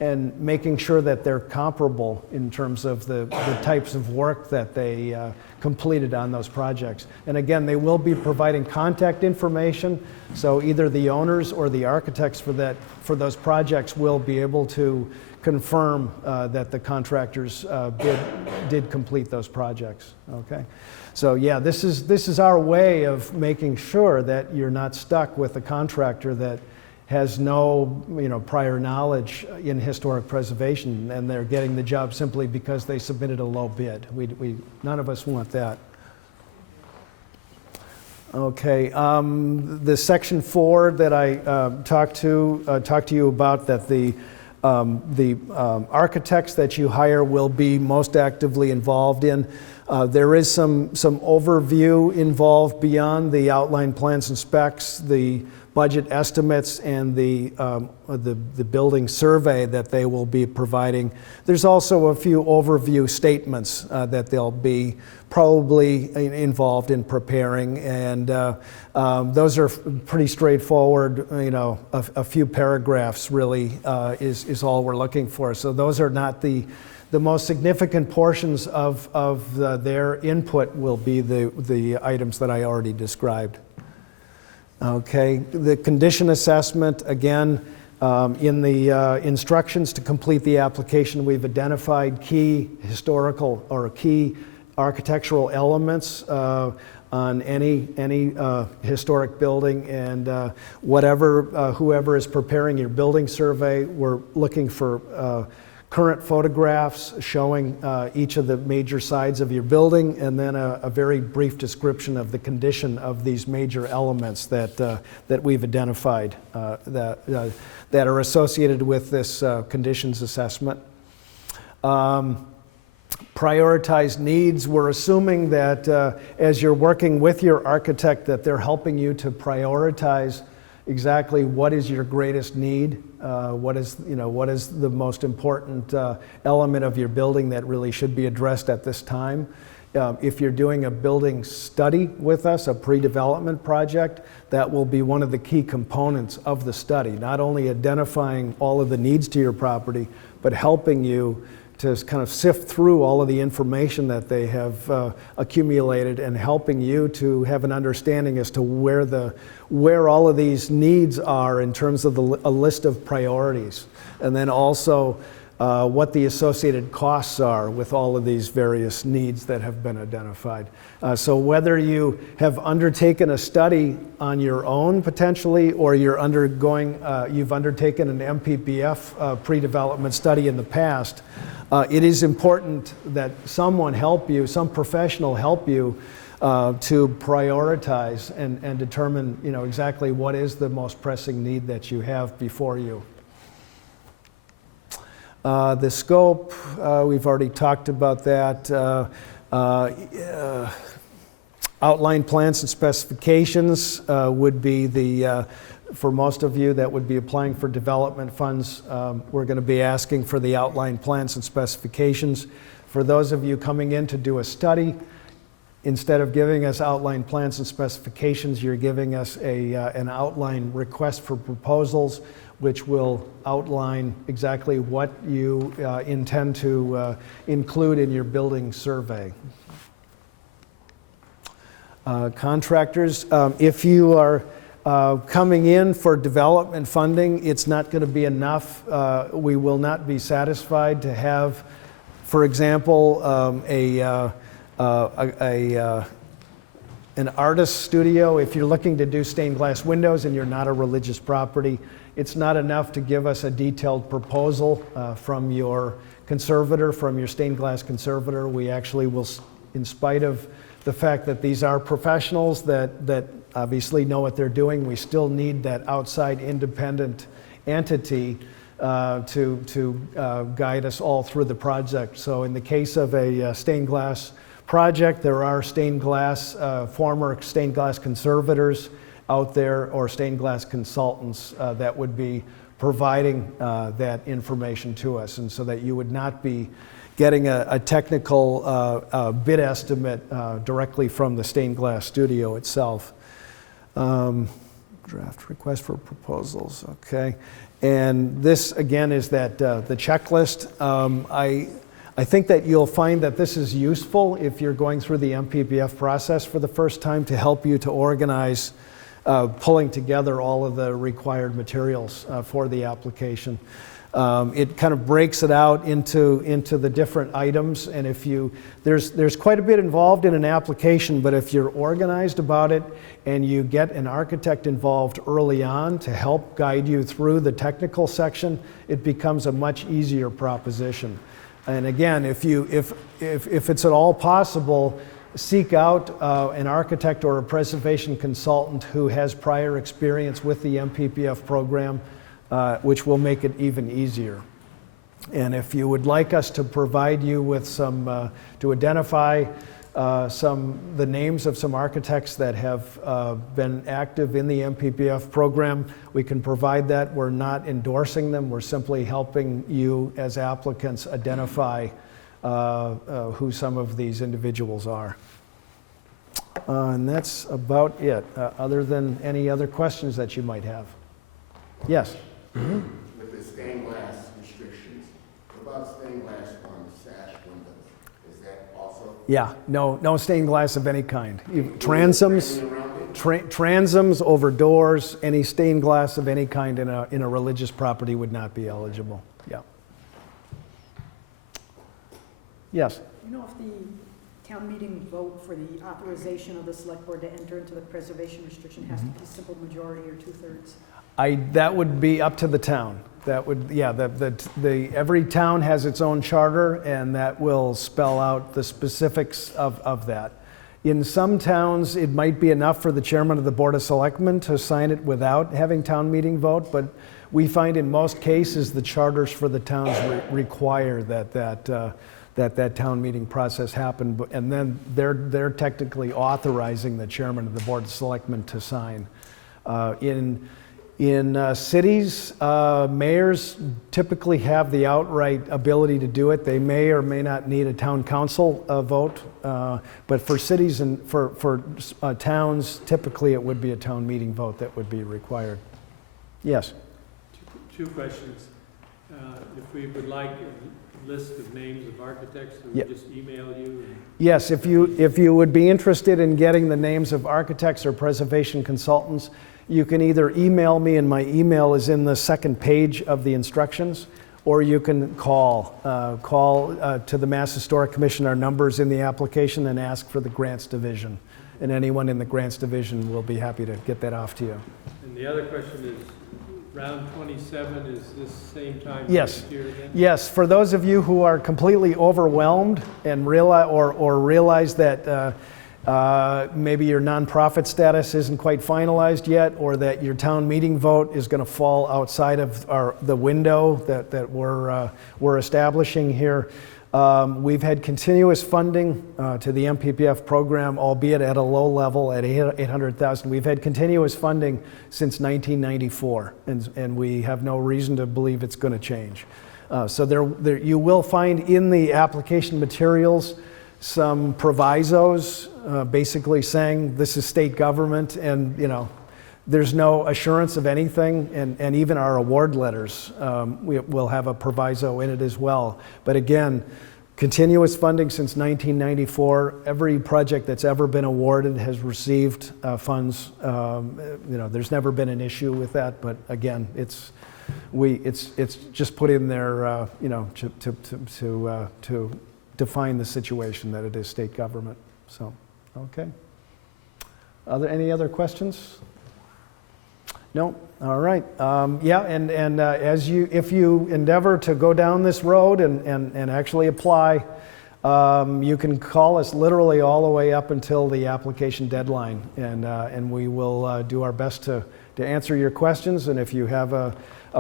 and making sure that they're comparable in terms of the types of work that they completed on those projects. And again, they will be providing contact information, so either the owners or the architects for those projects will be able to confirm that the contractors did complete those projects. Okay, so yeah, this is our way of making sure that you're not stuck with a contractor that has no prior knowledge in historic preservation, and they're getting the job simply because they submitted a low bid. None of us want that. Okay, the section 4 that I talked to you about, that the architects that you hire will be most actively involved in. There is some overview involved beyond the outline plans and specs, the budget estimates, and the building survey that they will be providing. There's also a few overview statements that they'll be probably involved in preparing, and those are pretty straightforward. A few paragraphs really is all we're looking for. So those are not the most significant portions of their input. Will be the items that I already described. Okay, the condition assessment, again, in the instructions to complete the application, we've identified key historical or key architectural elements on any historic building, and whoever is preparing your building survey, we're looking for current photographs showing each of the major sides of your building, and then a very brief description of the condition of these major elements that we've identified that are associated with this conditions assessment. Prioritized needs, we're assuming that as you're working with your architect that they're helping you to prioritize exactly what is your greatest need, what is the most important element of your building that really should be addressed at this time. If you're doing a building study with us, a pre-development project, that will be one of the key components of the study, not only identifying all of the needs to your property, but helping you to kind of sift through all of the information that they have accumulated and helping you to have an understanding as to where all of these needs are in terms of a list of priorities. And then also what the associated costs are with all of these various needs that have been identified. So whether you have undertaken a study on your own potentially, or you've undertaken an MPPF pre-development study in the past, it is important that someone help you, some professional help you to prioritize and determine exactly what is the most pressing need that you have before you. The scope, we've already talked about that. Outline plans and specifications would be for most of you that would be applying for development funds, we're going to be asking for the outline plans and specifications. For those of you coming in to do a study, instead of giving us outline plans and specifications, you're giving us an outline request for proposals, which will outline exactly what you intend to include in your building survey. Contractors, if you are coming in for development funding, it's not going to be enough. We will not be satisfied to have, for example, an artist studio. If you're looking to do stained glass windows and you're not a religious property, it's not enough to give us a detailed proposal from your conservator, from your stained glass conservator. We actually will, in spite of the fact that these are professionals that obviously know what they're doing, we still need that outside independent entity to guide us all through the project. So in the case of a stained glass project, there are former stained glass conservators out there, or stained glass consultants that would be providing that information to us, and so that you would not be getting a technical bid estimate directly from the stained glass studio itself. Draft request for proposals, okay. And this again is that the checklist. I think that you'll find that this is useful if you're going through the MPPF process for the first time, to help you to organize pulling together all of the required materials for the application. It kind of breaks it out into the different items, and there's quite a bit involved in an application, but if you're organized about it and you get an architect involved early on to help guide you through the technical section, it becomes a much easier proposition. And again, if it's at all possible, seek out an architect or a preservation consultant who has prior experience with the MPPF program, which will make it even easier. And if you would like us to provide you with to identify the names of some architects that have been active in the MPPF program, we can provide that. We're not endorsing them. We're simply helping you as applicants identify who some of these individuals are. And that's about it, other than any other questions that you might have. Yes? Mm-hmm. With the stained glass restrictions, what about stained glass on sash windows? Is that also? Yeah, no stained glass of any kind. Transoms, transoms over doors, any stained glass of any kind in a religious property would not be eligible. Yeah. Yes? You know if the town meeting vote for the authorization of the select board to enter into the preservation restriction has to be simple majority or 2/3? That would be up to the town. That would, yeah, every town has its own charter, and that will spell out the specifics of that. In some towns, it might be enough for the chairman of the Board of Selectmen to sign it without having town meeting vote, but we find in most cases the charters for the towns require that town meeting process happen, and then they're technically authorizing the chairman of the Board of Selectmen to sign. In cities, mayors typically have the outright ability to do it. They may or may not need a town council vote, but for cities and for towns, typically it would be a town meeting vote that would be required. Yes? Two questions. If we would like a list of names of architects, we Yeah. just email you? Yes, if you would be interested in getting the names of architects or preservation consultants, you can either email me, and my email is in the second page of the instructions, or you can call to the Mass Historic Commission. Our number's in the application, and ask for the Grants Division. And anyone in the Grants Division will be happy to get that off to you. And the other question is, round 27, is this same time Yes. next year again? Yes, for those of you who are completely overwhelmed and realize that maybe your nonprofit status isn't quite finalized yet, or that your town meeting vote is going to fall outside of the window that we're establishing here. We've had continuous funding to the MPPF program, albeit at a low level at $800,000. We've had continuous funding since 1994, and we have no reason to believe it's going to change. So you will find in the application materials some provisos, basically saying this is state government, and there's no assurance of anything, and even our award letters will have a proviso in it as well. But again, continuous funding since 1994. Every project that's ever been awarded has received funds. There's never been an issue with that. But again, it's just put in there, to define the situation that it is state government. So, okay. Are there any other questions? No? All right. If you endeavor to go down this road and actually apply, you can call us literally all the way up until the application deadline, and we will do our best to answer your questions. And if you have a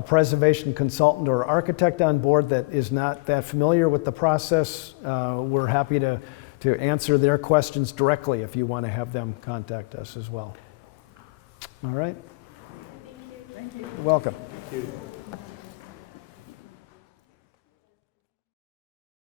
preservation consultant or architect on board that is not that familiar with the process, we're happy to answer their questions directly if you want to have them contact us as well. All right? Thank you. Welcome. Thank you.